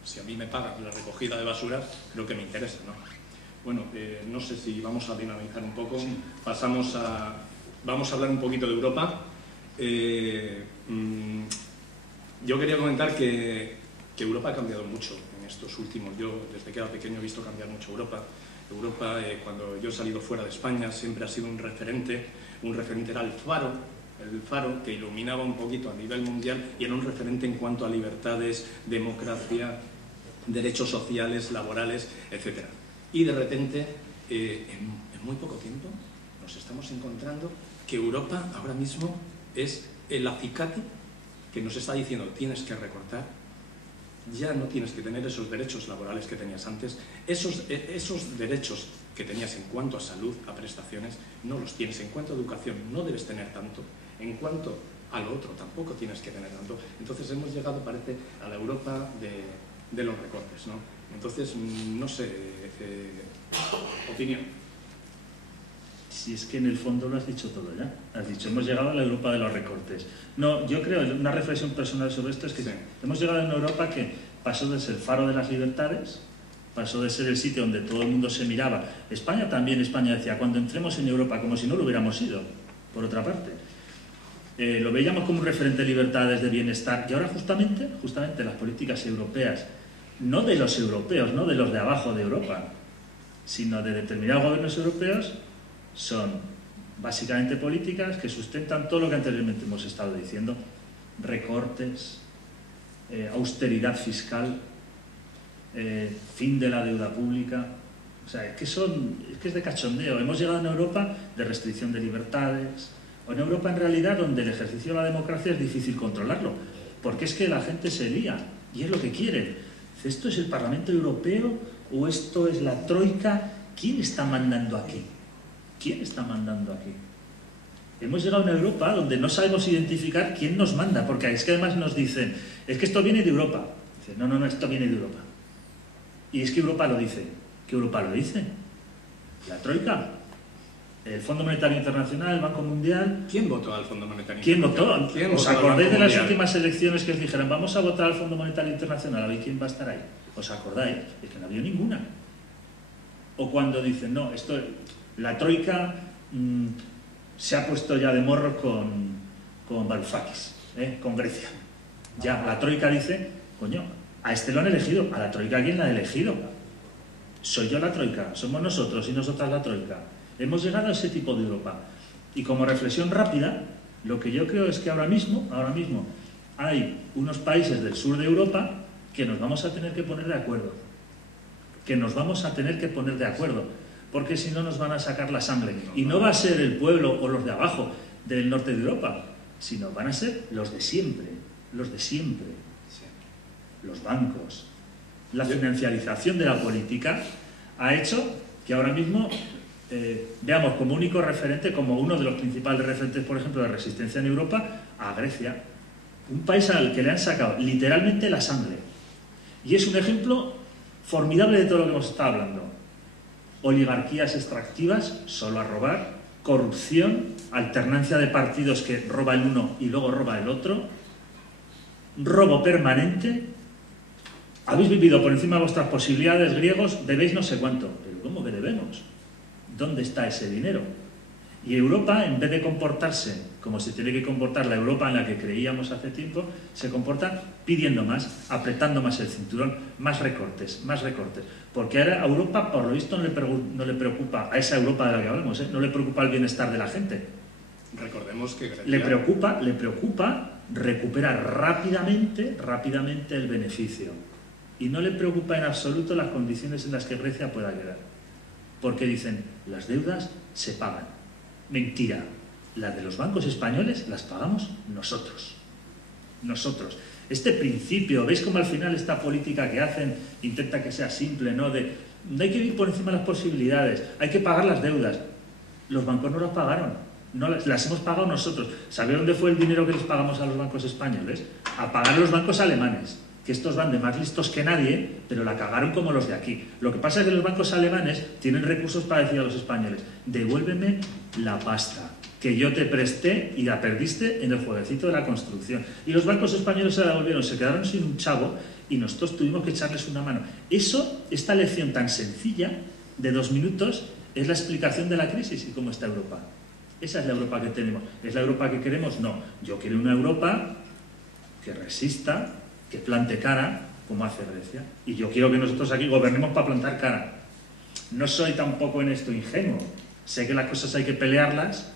Si a mí me pagan la recogida de basura, creo que me interesa, ¿no? Bueno, no sé si vamos a dinamizar un poco, sí. Vamos a hablar un poquito de Europa. Yo quería comentar que Europa ha cambiado mucho en estos últimos... Yo, desde que era pequeño, he visto cambiar mucho Europa. Europa, cuando yo he salido fuera de España, siempre ha sido un referente era el faro que iluminaba un poquito a nivel mundial, y era un referente en cuanto a libertades, democracia, derechos sociales, laborales, etc. Y de repente, en muy poco tiempo, nos estamos encontrando que Europa ahora mismo es el acicate que nos está diciendo: tienes que recortar, ya no tienes que tener esos derechos laborales que tenías antes, esos derechos que tenías en cuanto a salud, a prestaciones, no los tienes, en cuanto a educación no debes tener tanto, en cuanto a lo otro tampoco tienes que tener tanto. Entonces hemos llegado, parece, a la Europa de los recortes, ¿no? Entonces, no sé, opinión. Si es que en el fondo lo has dicho todo ya. Has dicho, hemos llegado a la Europa de los recortes. No, yo creo, una reflexión personal sobre esto es que sí, hemos llegado a una Europa que pasó de ser faro de las libertades, pasó de ser el sitio donde todo el mundo se miraba. España decía, cuando entremos en Europa, como si no lo hubiéramos ido, por otra parte. Lo veíamos como un referente de libertades, de bienestar, y ahora justamente las políticas europeas, no de los europeos, no de los de abajo de Europa, sino de determinados gobiernos europeos, son básicamente políticas que sustentan todo lo que anteriormente hemos estado diciendo: recortes, austeridad fiscal, fin de la deuda pública. O sea, es que es de cachondeo. Hemos llegado a una Europa de restricción de libertades, o en Europa en realidad donde el ejercicio de la democracia es difícil controlarlo, porque es que la gente se lía y es lo que quiere. ¿Esto es el Parlamento Europeo o esto es la Troika? ¿Quién está mandando aquí? ¿Quién está mandando aquí? Hemos llegado a una Europa donde no sabemos identificar quién nos manda, porque es que además nos dicen, es que esto viene de Europa. Dicen, no, esto viene de Europa. Y es que Europa lo dice. ¿Qué Europa lo dice? La Troika, el Fondo Monetario Internacional, el Banco Mundial. ¿Quién votó al Fondo Monetario Internacional? ¿Quién votó? ¿Os acordáis de las últimas elecciones que os dijeron, vamos a votar al Fondo Monetario Internacional, a ver quién va a estar ahí? ¿Os acordáis? Es que no había ninguna. O cuando dicen, no, la Troika se ha puesto ya de morro con Varoufakis, con Grecia. Ya, la Troika dice, coño, a este lo han elegido, a la Troika ¿quién la ha elegido? Soy yo la Troika, somos nosotros y nosotras la Troika. Hemos llegado a ese tipo de Europa. Y como reflexión rápida, lo que yo creo es que ahora mismo hay unos países del sur de Europa que nos vamos a tener que poner de acuerdo. Que nos vamos a tener que poner de acuerdo, porque si no nos van a sacar la sangre. Y no va a ser el pueblo o los de abajo del norte de Europa, sino van a ser los de siempre, los de siempre. Los bancos. La financiarización de la política ha hecho que ahora mismo veamos como único referente, como uno de los principales referentes, por ejemplo, de resistencia en Europa, a Grecia. Un país al que le han sacado literalmente la sangre. Y es un ejemplo formidable de todo lo que hemos estado hablando. Oligarquías extractivas, solo a robar, corrupción, alternancia de partidos que roba el uno y luego roba el otro, robo permanente. Habéis vivido por encima de vuestras posibilidades, griegos, debéis no sé cuánto. ¿Pero cómo que debemos? ¿Dónde está ese dinero? Y Europa, en vez de comportarse como se tiene que comportar la Europa en la que creíamos hace tiempo, se comporta pidiendo más, apretando más el cinturón, más recortes, porque ahora a Europa, por lo visto, no le preocupa, a esa Europa de la que hablamos, no le preocupa el bienestar de la gente. Recordemos que Grecia... Le preocupa recuperar rápidamente el beneficio. Y no le preocupa en absoluto las condiciones en las que Grecia pueda quedar. Porque dicen, las deudas se pagan. Mentira. Las de los bancos españoles las pagamos nosotros. Nosotros. Este principio, ¿veis cómo al final esta política que hacen intenta que sea simple, ¿no? No hay que ir por encima de las posibilidades, hay que pagar las deudas. Los bancos no las pagaron, no las hemos pagado nosotros. ¿Sabéis dónde fue el dinero que les pagamos a los bancos españoles? A pagar a los bancos alemanes, que estos van de más listos que nadie, pero la cagaron como los de aquí. Lo que pasa es que los bancos alemanes tienen recursos para decir a los españoles, devuélveme la pasta que yo te presté y la perdiste en el jueguecito de la construcción. Y los bancos españoles se la devolvieron, se quedaron sin un chavo y nosotros tuvimos que echarles una mano. Esta lección tan sencilla, de 2 minutos, es la explicación de la crisis y cómo está Europa. Esa es la Europa que tenemos. ¿Es la Europa que queremos? No. Yo quiero una Europa que resista, que plante cara, como hace Grecia. Y yo quiero que nosotros aquí gobernemos para plantar cara. No soy tampoco en esto ingenuo. Sé que las cosas hay que pelearlas,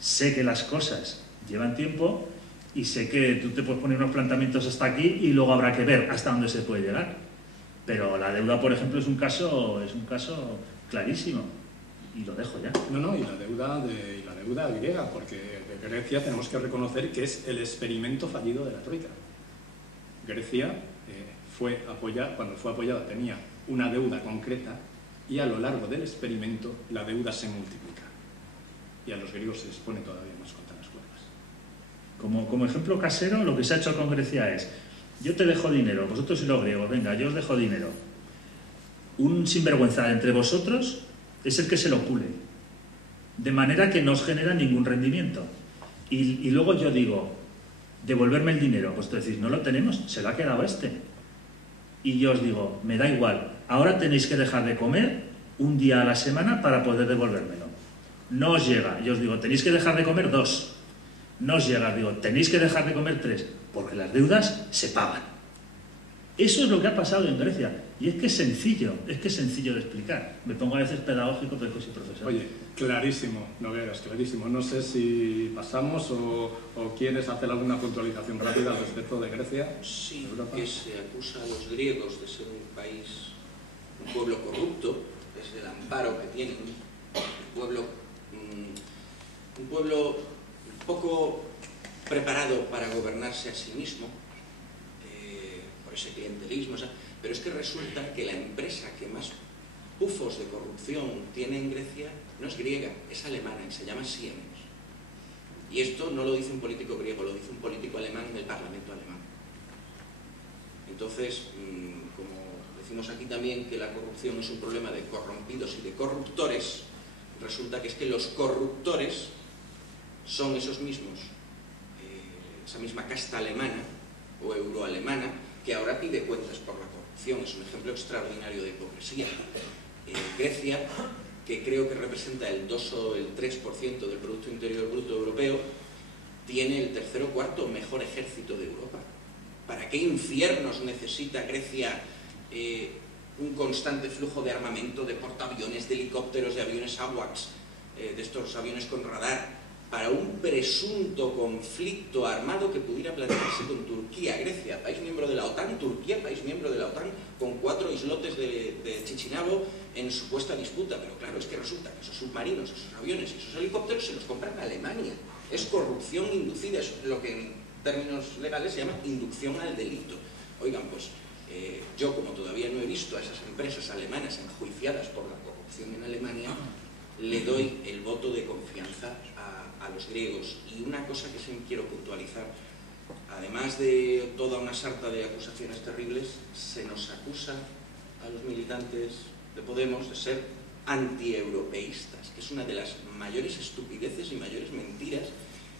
sé que las cosas llevan tiempo y sé que tú te puedes poner unos planteamientos hasta aquí y luego habrá que ver hasta dónde se puede llegar. Pero la deuda, por ejemplo, es un caso clarísimo. Y lo dejo ya. No, y la deuda griega, porque de Grecia tenemos que reconocer que es el experimento fallido de la Troika. Grecia cuando fue apoyada tenía una deuda concreta y a lo largo del experimento la deuda se multiplica. Y a los griegos se les pone todavía más contra las cuerdas. Como ejemplo casero, lo que se ha hecho con Grecia es, yo te dejo dinero, vosotros y los griegos, venga, yo os dejo dinero. Un sinvergüenza entre vosotros es el que se lo pule, de manera que no os genera ningún rendimiento. Y luego yo digo, devolverme el dinero, pues tú decís, no lo tenemos, se lo ha quedado este. Y yo os digo, me da igual, ahora tenéis que dejar de comer un día a la semana para poder devolvérmelo. No os llega, yo os digo, tenéis que dejar de comer 2. No os llega, digo, tenéis que dejar de comer 3, porque las deudas se pagan. Eso es lo que ha pasado en Grecia. Y es que es sencillo de explicar. Me pongo a veces pedagógico, pero soy profesor. Oye, clarísimo, Nogueras, clarísimo. No sé si pasamos o quieres hacer alguna puntualización rápida al respecto de Grecia. Sí, que se acusa a los griegos de ser un pueblo corrupto, es el amparo que tienen, un pueblo poco preparado para gobernarse a sí mismo, por ese clientelismo, pero es que resulta que la empresa que más pufos de corrupción tiene en Grecia no es griega, es alemana y se llama Siemens. Y esto no lo dice un político griego, lo dice un político alemán del Parlamento alemán. Entonces, como decimos aquí también que la corrupción es un problema de corrompidos y de corruptores, resulta que es que los corruptores son esos mismos, esa misma casta alemana o euroalemana que ahora pide cuentas por la corrupción. Es un ejemplo extraordinario de hipocresía. Grecia, que creo que representa el 2 o el 3% del Producto Interior Bruto Europeo, tiene el tercer o cuarto mejor ejército de Europa. ¿Para qué infiernos necesita Grecia un constante flujo de armamento, de portaaviones, de helicópteros, de aviones AWACS, de estos aviones con radar, para un presunto conflicto armado que pudiera plantearse con Turquía, Grecia, país miembro de la OTAN, Turquía, país miembro de la OTAN, con 4 islotes de Chichinabo en supuesta disputa. Pero claro, es que resulta que esos submarinos, esos aviones y esos helicópteros se los compran a Alemania. Es corrupción inducida, es lo que en términos legales se llama inducción al delito. Oigan, pues yo, como todavía no he visto a esas empresas alemanas enjuiciadas por la corrupción en Alemania, le doy el voto de confianza a los griegos. Y una cosa que sí quiero puntualizar, además de toda una sarta de acusaciones terribles, se nos acusa a los militantes de Podemos de ser antieuropeístas, que es una de las mayores estupideces y mayores mentiras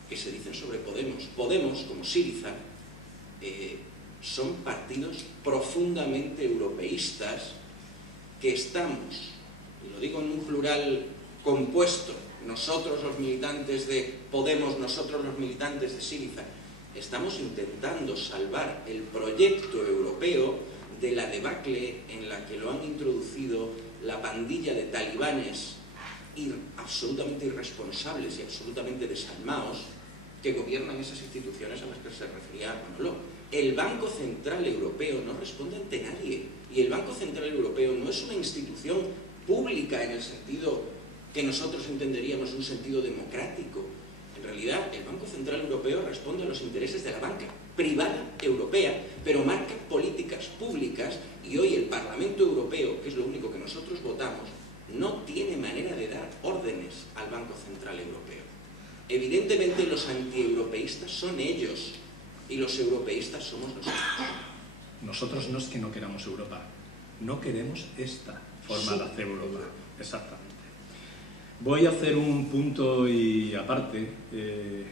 que se dicen sobre Podemos. Podemos, como Syriza, son partidos profundamente europeístas que estamos, y lo digo en un plural compuesto, nosotros los militantes de Podemos, nosotros los militantes de Syriza, estamos intentando salvar el proyecto europeo de la debacle en la que lo han introducido la pandilla de talibanes absolutamente irresponsables y absolutamente desalmados que gobiernan esas instituciones a las que se refería Manolo. El Banco Central Europeo no responde ante nadie, y el Banco Central Europeo no es una institución pública en el sentido que nosotros entenderíamos un sentido democrático. En realidad, el Banco Central Europeo responde a los intereses de la banca privada europea, pero marca políticas públicas, y hoy el Parlamento Europeo, que es lo único que nosotros votamos, no tiene manera de dar órdenes al Banco Central Europeo. Evidentemente los antieuropeístas son ellos, y los europeístas somos nosotros. Nosotros no es que no queramos Europa, no queremos esta forma de hacer Europa. Exactamente. Voy a hacer un punto y aparte,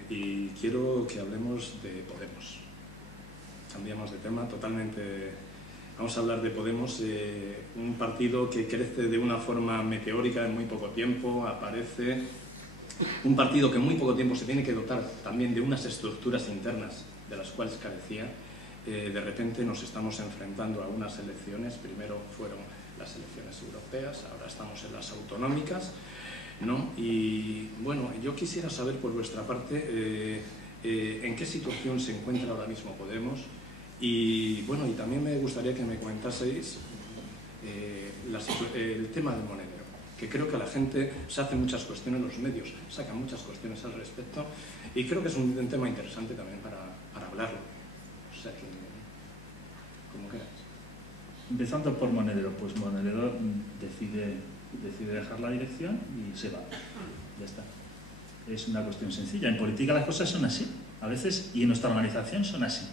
y quiero que hablemos de Podemos. Cambiamos de tema totalmente. Vamos a hablar de Podemos, un partido que crece de una forma meteórica en muy poco tiempo, aparece un partido que en muy poco tiempo se tiene que dotar también de unas estructuras internas de las cuales carecía. De repente nos estamos enfrentando a unas elecciones, primero fueron las elecciones europeas, ahora estamos en las autonómicas, ¿no? Y bueno, yo quisiera saber por vuestra parte en qué situación se encuentra ahora mismo Podemos, y bueno, y también me gustaría que me comentaseis el tema del monedero, que creo que a la gente se hace muchas cuestiones, los medios sacan muchas cuestiones al respecto, y creo que es un tema interesante también para hablarlo. O sea que, como queráis. Empezando por Monedero, pues Monedero decide dejar la dirección y se va. Ya está. Es una cuestión sencilla. En política las cosas son así, a veces, y en nuestra organización son así.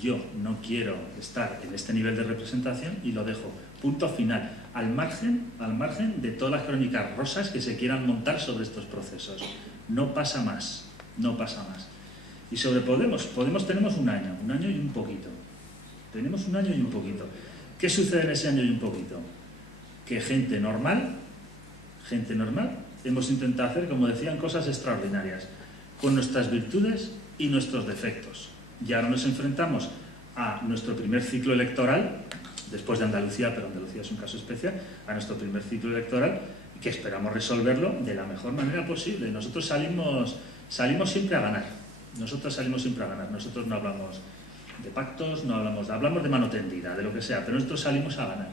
Yo no quiero estar en este nivel de representación y lo dejo. Punto final. Al margen de todas las crónicas rosas que se quieran montar sobre estos procesos. No pasa más. No pasa más. Y sobre Podemos tenemos un año y un poquito. Tenemos un año y un poquito. ¿Qué sucede en ese año y un poquito? Que gente normal, hemos intentado hacer, como decían, cosas extraordinarias, con nuestras virtudes y nuestros defectos. Y ahora nos enfrentamos a nuestro primer ciclo electoral, después de Andalucía, pero Andalucía es un caso especial, a nuestro primer ciclo electoral, que esperamos resolverlo de la mejor manera posible. Nosotros salimos siempre a ganar. Nosotros no hablamos de pactos, hablamos de mano tendida, de lo que sea, pero nosotros salimos a ganar.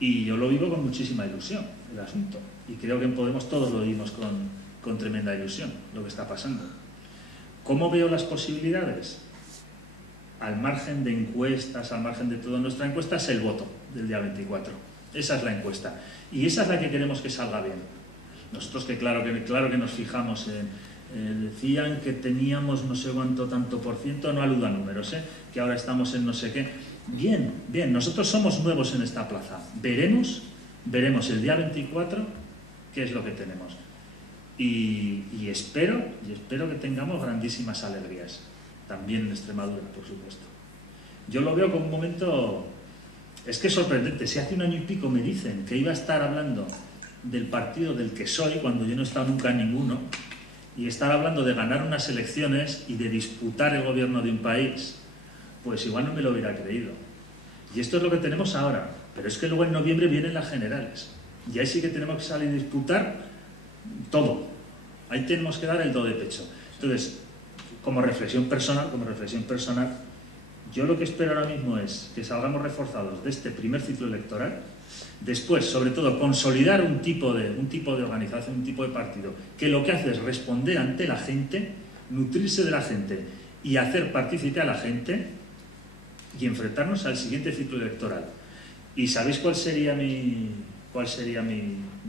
Y yo lo vivo con muchísima ilusión, el asunto. Y creo que en Podemos todos lo vivimos con tremenda ilusión, lo que está pasando. ¿Cómo veo las posibilidades? Al margen de encuestas, al margen de todo, nuestra encuesta es el voto del día 24. Esa es la encuesta. Y esa es la que queremos que salga bien. Nosotros que claro que nos fijamos en... decían que teníamos no sé cuánto tanto por ciento, no aludo a números, que ahora estamos en no sé qué. Bien, nosotros somos nuevos en esta plaza. Veremos el día 24 qué es lo que tenemos. Y espero que tengamos grandísimas alegrías. También en Extremadura, por supuesto. Yo lo veo como un momento... Es que es sorprendente. Si hace un año y pico me dicen que iba a estar hablando del partido del que soy, cuando yo no he estado nunca en ninguno, y estar hablando de ganar unas elecciones y de disputar el gobierno de un país, pues igual no me lo hubiera creído. Y esto es lo que tenemos ahora, pero es que luego en noviembre vienen las generales, y ahí sí que tenemos que salir a disputar todo, Ahí tenemos que dar el do de pecho. Entonces, como reflexión personal, yo lo que espero ahora mismo es que salgamos reforzados de este primer ciclo electoral. Después, sobre todo, consolidar un tipo de organización, un tipo de partido, que lo que hace es responder ante la gente, nutrirse de la gente y hacer partícipe a la gente y enfrentarnos al siguiente ciclo electoral. ¿Y sabéis cuál sería mi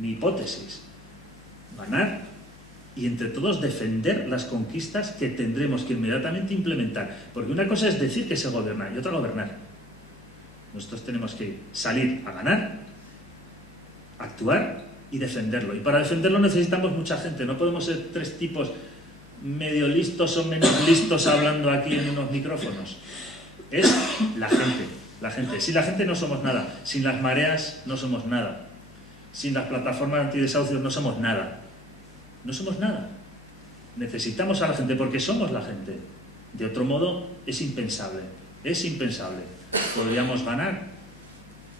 hipótesis? Ganar y entre todos defender las conquistas que tendremos que inmediatamente implementar. Porque una cosa es decir que se gobierna y otra gobernar. Nosotros tenemos que salir a ganar, actuar y defenderlo. Y para defenderlo necesitamos mucha gente. No podemos ser tres tipos medio listos o menos listos hablando aquí en unos micrófonos. Es la gente, la gente. Sin la gente no somos nada. Sin las mareas no somos nada. Sin las plataformas antidesahucios no somos nada. No somos nada. Necesitamos a la gente porque somos la gente. De otro modo es impensable. Es impensable. Podríamos ganar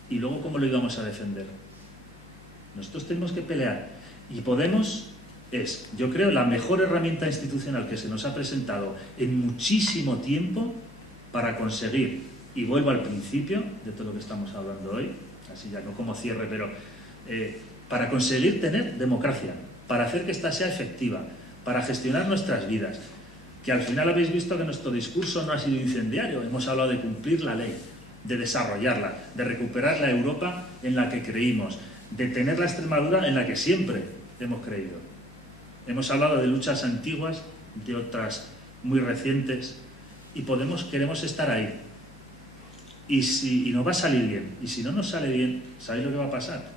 y luego ¿cómo lo íbamos a defender? Nosotros tenemos que pelear y Podemos es, yo creo, la mejor herramienta institucional que se nos ha presentado en muchísimo tiempo para conseguir, y vuelvo al principio de todo lo que estamos hablando hoy, así ya no como cierre, pero para conseguir tener democracia, para hacer que ésta sea efectiva, para gestionar nuestras vidas, que al final habéis visto que nuestro discurso no ha sido incendiario, hemos hablado de cumplir la ley, de desarrollarla, de recuperar la Europa en la que creímos, de tener la Extremadura en la que siempre hemos creído. Hemos hablado de luchas antiguas, de otras muy recientes, y queremos estar ahí. Y nos va a salir bien. Y si no nos sale bien, ¿sabéis lo que va a pasar?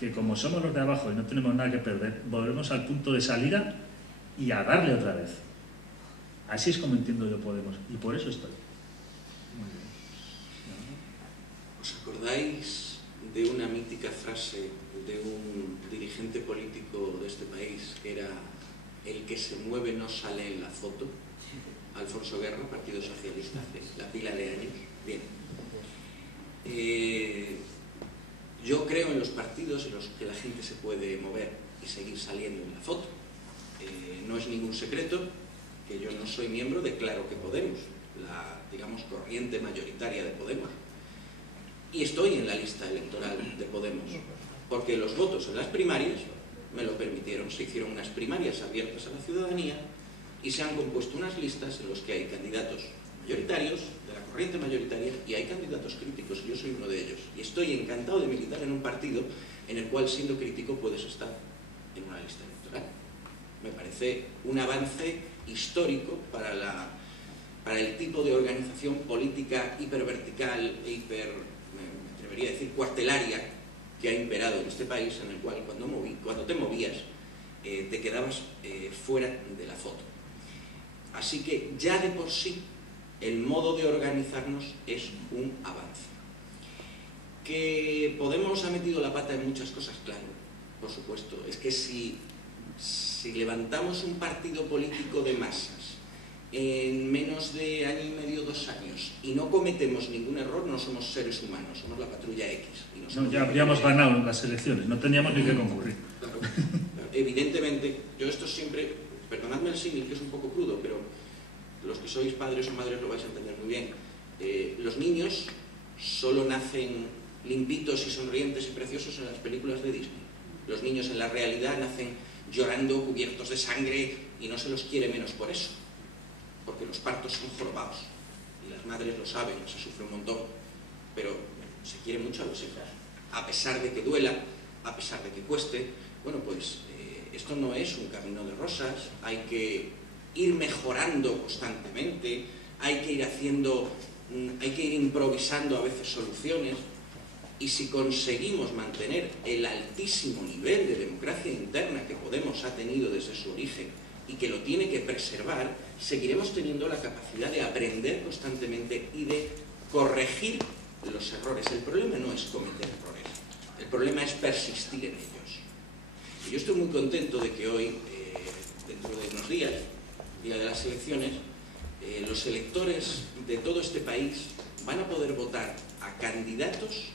Que como somos los de abajo y no tenemos nada que perder, volvemos al punto de salida y a darle otra vez. Así es como entiendo yo Podemos, y por eso estoy. Muy bien. ¿Os acordáis de una mítica frase de un dirigente político de este país que era: el que se mueve no sale en la foto? Alfonso Guerra, Partido Socialista, hace la pila de años. Bien. Yo creo en los partidos en los que la gente se puede mover y seguir saliendo en la foto. No es ningún secreto que yo no soy miembro de Claro que Podemos, la, digamos, corriente mayoritaria de Podemos. Y estoy en la lista electoral de Podemos, porque los votos en las primarias me lo permitieron. Se hicieron unas primarias abiertas a la ciudadanía y se han compuesto unas listas en las que hay candidatos mayoritarios, de la corriente mayoritaria, y hay candidatos críticos, y yo soy uno de ellos. Y estoy encantado de militar en un partido en el cual, siendo crítico, puedes estar en una lista electoral. Me parece un avance histórico para el tipo de organización política hipervertical e me atrevería a decir cuartelaria, que ha imperado en este país, en el cual cuando te movías te quedabas fuera de la foto. Así que ya de por sí el modo de organizarnos es un avance. Que Podemos ha metido la pata en muchas cosas, claro, por supuesto. Es que si levantamos un partido político de masas en menos de año y medio, 2 años, y no cometemos ningún error, no somos seres humanos, somos la patrulla X. Y no, ya habríamos ganado las elecciones, no teníamos ni que concurrir. Claro, evidentemente, yo esto siempre, perdonadme el símil, que es un poco crudo, pero los que sois padres o madres lo vais a entender muy bien. Los niños solo nacen limpitos y sonrientes y preciosos en las películas de Disney. Los niños en la realidad nacen llorando, cubiertos de sangre, y no se los quiere menos por eso, porque los partos son jorobados y las madres lo saben, se sufre un montón, pero se quiere mucho a los hijos, a pesar de que duela, a pesar de que cueste. Bueno, pues esto no es un camino de rosas, hay que ir mejorando constantemente, hay que ir improvisando a veces soluciones. Y si conseguimos mantener el altísimo nivel de democracia interna que Podemos ha tenido desde su origen y que lo tiene que preservar, seguiremos teniendo la capacidad de aprender constantemente y de corregir los errores. El problema no es cometer errores, el problema es persistir en ellos. Y yo estoy muy contento de que hoy, dentro de unos días, día de las elecciones, los electores de todo este país van a poder votar a candidatos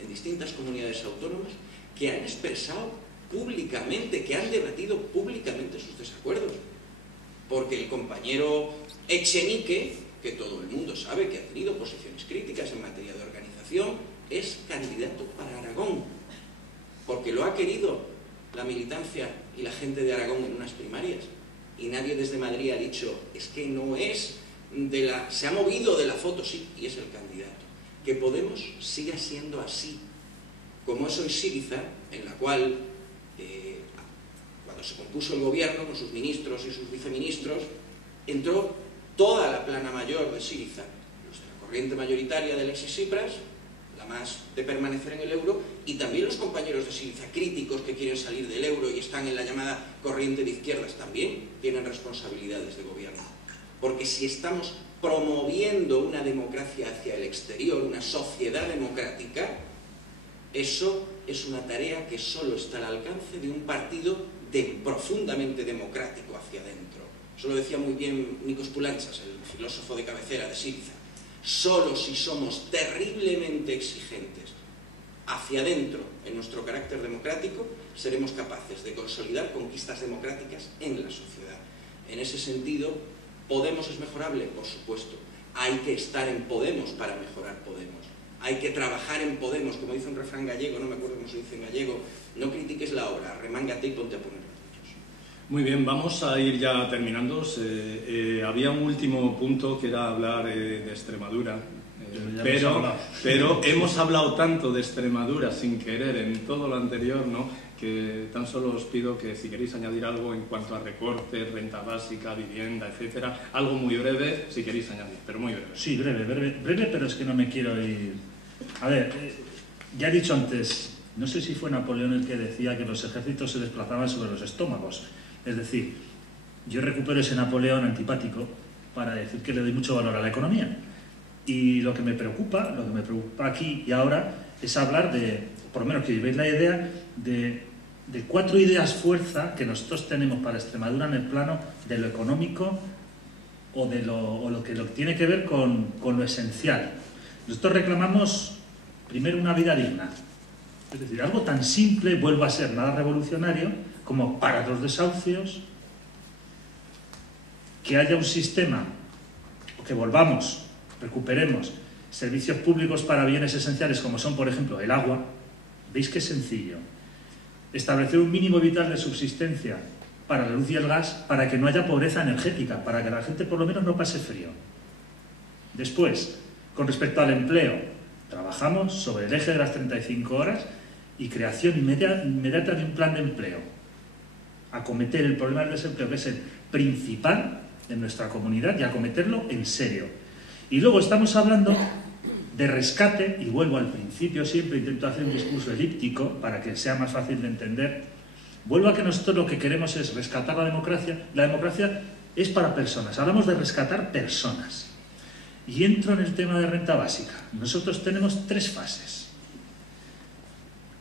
en distintas comunidades autónomas que han expresado públicamente, que han debatido públicamente sus desacuerdos. Porque el compañero Echenique, que todo el mundo sabe que ha tenido posiciones críticas en materia de organización, es candidato para Aragón, porque lo ha querido la militancia y la gente de Aragón en unas primarias, y nadie desde Madrid ha dicho, es que no es se ha movido de la foto, sí, y es el candidato. Que Podemos siga siendo así, como es hoy Syriza, en la cual, cuando se compuso el gobierno, con sus ministros y sus viceministros, entró toda la plana mayor de Syriza, los de la corriente mayoritaria de Alexis Tsipras, la más de permanecer en el euro, y también los compañeros de Syriza críticos que quieren salir del euro y están en la llamada corriente de izquierdas, también tienen responsabilidades de gobierno. Porque si estamos promoviendo una democracia hacia el exterior, una sociedad democrática, eso es una tarea que solo está al alcance de un partido profundamente democrático hacia adentro. Eso lo decía muy bien Nikos Poulantzas, el filósofo de cabecera de Syriza. Solo si somos terriblemente exigentes hacia adentro en nuestro carácter democrático, seremos capaces de consolidar conquistas democráticas en la sociedad. En ese sentido, ¿Podemos es mejorable? Por supuesto. Hay que estar en Podemos para mejorar Podemos. Hay que trabajar en Podemos, como dice un refrán gallego, no me acuerdo cómo se dice en gallego, no critiques la obra, remángate y ponte a poner los tuyos. Muy bien, vamos a ir ya terminando. Había un último punto que era hablar de Extremadura, pero hemos hablado tanto de Extremadura sin querer en todo lo anterior, ¿no?, que tan solo os pido que si queréis añadir algo en cuanto a recortes, renta básica, vivienda, etcétera, algo muy breve, si queréis añadir, pero muy breve. Sí, breve, pero es que no me quiero ir... A ver, ya he dicho antes, no sé si fue Napoleón el que decía que los ejércitos se desplazaban sobre los estómagos. Es decir, yo recupero ese Napoleón antipático para decir que le doy mucho valor a la economía. Y lo que me preocupa aquí y ahora es hablar de, por lo menos que llevéis la idea, de 4 ideas fuerza que nosotros tenemos para Extremadura en el plano de lo económico o de lo que tiene que ver con lo esencial. Nosotros reclamamos primero una vida digna, es decir, algo tan simple, vuelvo a ser nada revolucionario, como para los desahucios, que haya un sistema, o que recuperemos servicios públicos para bienes esenciales como son, por ejemplo, el agua. ¿Veis qué sencillo? Establecer un mínimo vital de subsistencia para la luz y el gas, para que no haya pobreza energética, para que la gente por lo menos no pase frío. Después, con respecto al empleo, trabajamos sobre el eje de las 35 horas y creación inmediata de un plan de empleo. Acometer el problema del desempleo, que es el principal en nuestra comunidad, y acometerlo en serio. Y luego estamos hablando de rescate, y vuelvo al principio, siempre intento hacer un discurso elíptico para que sea más fácil de entender. Vuelvo a que nosotros lo que queremos es rescatar la democracia. La democracia es para personas, hablamos de rescatar personas. Y entro en el tema de renta básica. Nosotros tenemos 3 fases.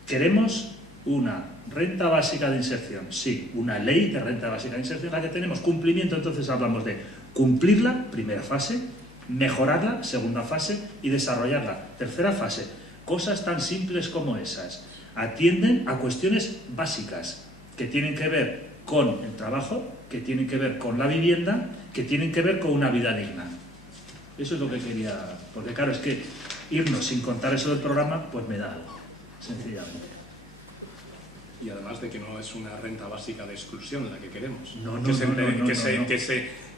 Queremos una renta básica de inserción, sí, una ley de renta básica de inserción, la que tenemos cumplimiento, entonces hablamos de cumplirla, primera fase, mejorarla, segunda fase, y desarrollarla, tercera fase. Cosas tan simples como esas atienden a cuestiones básicas que tienen que ver con el trabajo, que tienen que ver con la vivienda, que tienen que ver con una vida digna. Eso es lo que quería, porque claro, es que irnos sin contar eso del programa, pues me da algo, sencillamente. Y además de que no es una renta básica de exclusión la que queremos,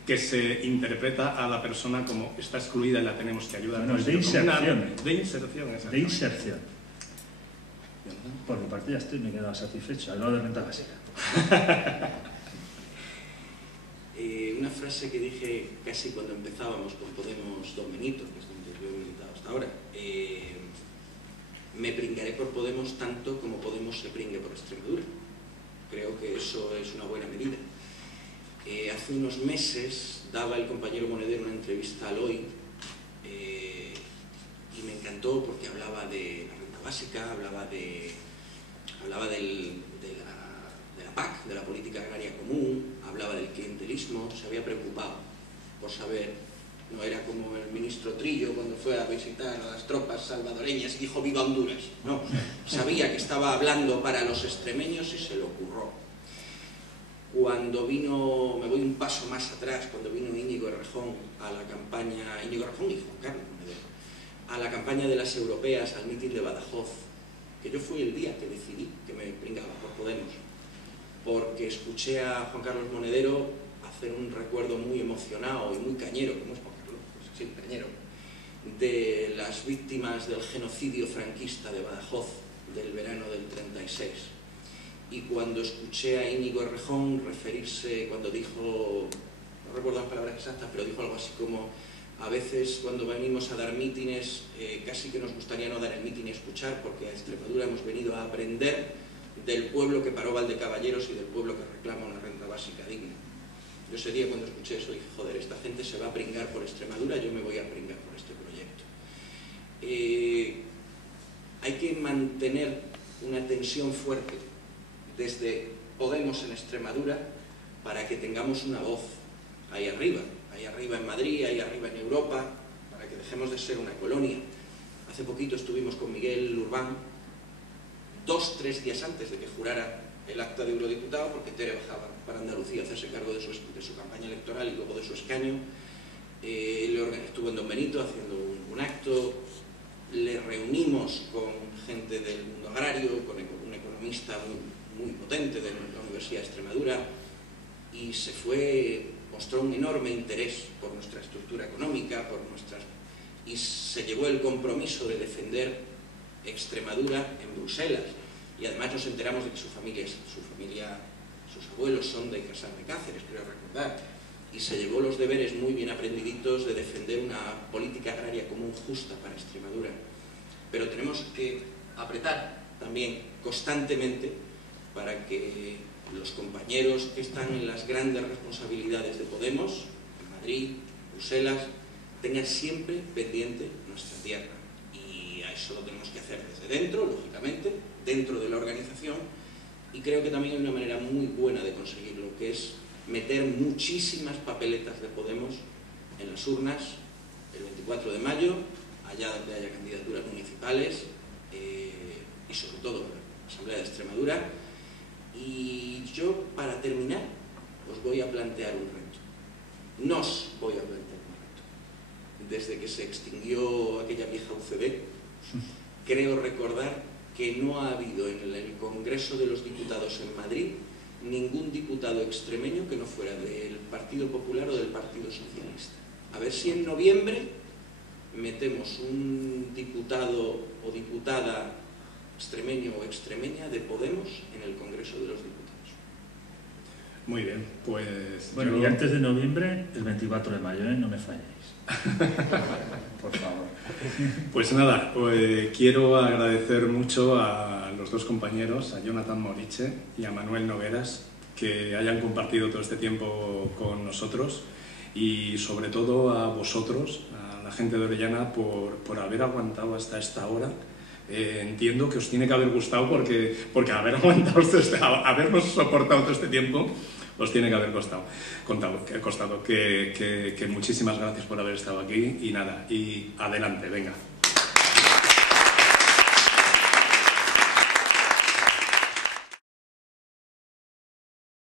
que se interpreta a la persona como está excluida y la tenemos que ayudar. No, es de inserción. De inserción, de inserción. Por mi parte ya me he quedado satisfecho, al lado de renta básica. Una frase que dije casi cuando empezábamos con Podemos Don Benito, que es donde yo he militado hasta ahora. Me pringaré por Podemos tanto como Podemos se pringue por Extremadura. Creo que eso es una buena medida. Hace unos meses daba el compañero Monedero una entrevista al Hoy y me encantó porque hablaba de la renta básica, hablaba de la PAC, de la política agraria común, hablaba del clientelismo, se había preocupado por saber No era como el ministro Trillo cuando fue a visitar a las tropas salvadoreñas y dijo viva Honduras. No, sabía que estaba hablando para los extremeños y se lo curró. Cuando vino, me voy un paso más atrás, cuando vino Íñigo Errejón a la campaña, Íñigo Errejón y Juan Carlos Monedero, a la campaña de las europeas, al mitin de Badajoz, que yo fui el día que decidí que me pringaba por Podemos, porque escuché a Juan Carlos Monedero hacer un recuerdo muy emocionado y muy cañero, como es Juan Carlos, pues sí, cañero, de las víctimas del genocidio franquista de Badajoz del verano del 36. Y cuando escuché a Íñigo Errejón referirse, cuando dijo, no recuerdo las palabras exactas, pero dijo algo así como: a veces cuando venimos a dar mítines, casi que nos gustaría no dar el mítin y escuchar, porque a Extremadura hemos venido a aprender del pueblo que paró Valdecaballeros y del pueblo que reclama una renta básica digna. Yo ese día cuando escuché eso dije, joder, esta gente se va a pringar por Extremadura, yo me voy a pringar por este proyecto. Hay que mantener una tensión fuerte desde Podemos en Extremadura para que tengamos una voz ahí arriba en Madrid, ahí arriba en Europa, para que dejemos de ser una colonia. Hace poquito estuvimos con Miguel Urbán, 2-3 días antes de que jurara el acta de eurodiputado, porque Tere bajaba para Andalucía a hacerse cargo de su campaña electoral y luego de su escaño. Estuvo en Don Benito haciendo un acto, le reunimos con gente del mundo agrario, con un economista muy potente de la Universidad de Extremadura, y mostró un enorme interés por nuestra estructura económica, y se llevó el compromiso de defender Extremadura en Bruselas. Y además nos enteramos de que sus abuelos son de Casar de Cáceres, creo recordar, y se llevó los deberes muy bien aprendiditos de defender una política agraria común justa para Extremadura. Pero tenemos que apretar también constantemente para que los compañeros que están en las grandes responsabilidades de Podemos, en Madrid, Bruselas, tengan siempre pendiente nuestra tierra. Y a eso lo tenemos que hacer desde dentro, lógicamente, dentro de la organización, y creo que también hay una manera muy buena de conseguirlo, que es meter muchísimas papeletas de Podemos en las urnas el 24 de mayo, allá donde haya candidaturas municipales, y sobre todo en la Asamblea de Extremadura. Y yo, para terminar, os voy a plantear un reto. Nos voy a plantear un reto. Desde que se extinguió aquella vieja UCD, creo recordar que no ha habido en el Congreso de los Diputados en Madrid ningún diputado extremeño que no fuera del Partido Popular o del Partido Socialista. A ver si en noviembre metemos un diputado o diputada extremeño o extremeña de Podemos en el Congreso de los Diputados. Muy bien, pues... Bueno, y antes de noviembre, el 24 de mayo, no me falléis. Por favor. Pues nada, quiero agradecer mucho a los dos compañeros, a Jonathan Moriche y a Manuel Nogueras, que hayan compartido todo este tiempo con nosotros, y sobre todo a vosotros, a la gente de Orellana, por haber aguantado hasta esta hora. Entiendo que os tiene que haber gustado porque habernos soportado todo este tiempo os tiene que haber costado. Que muchísimas gracias por haber estado aquí y nada, y adelante, venga.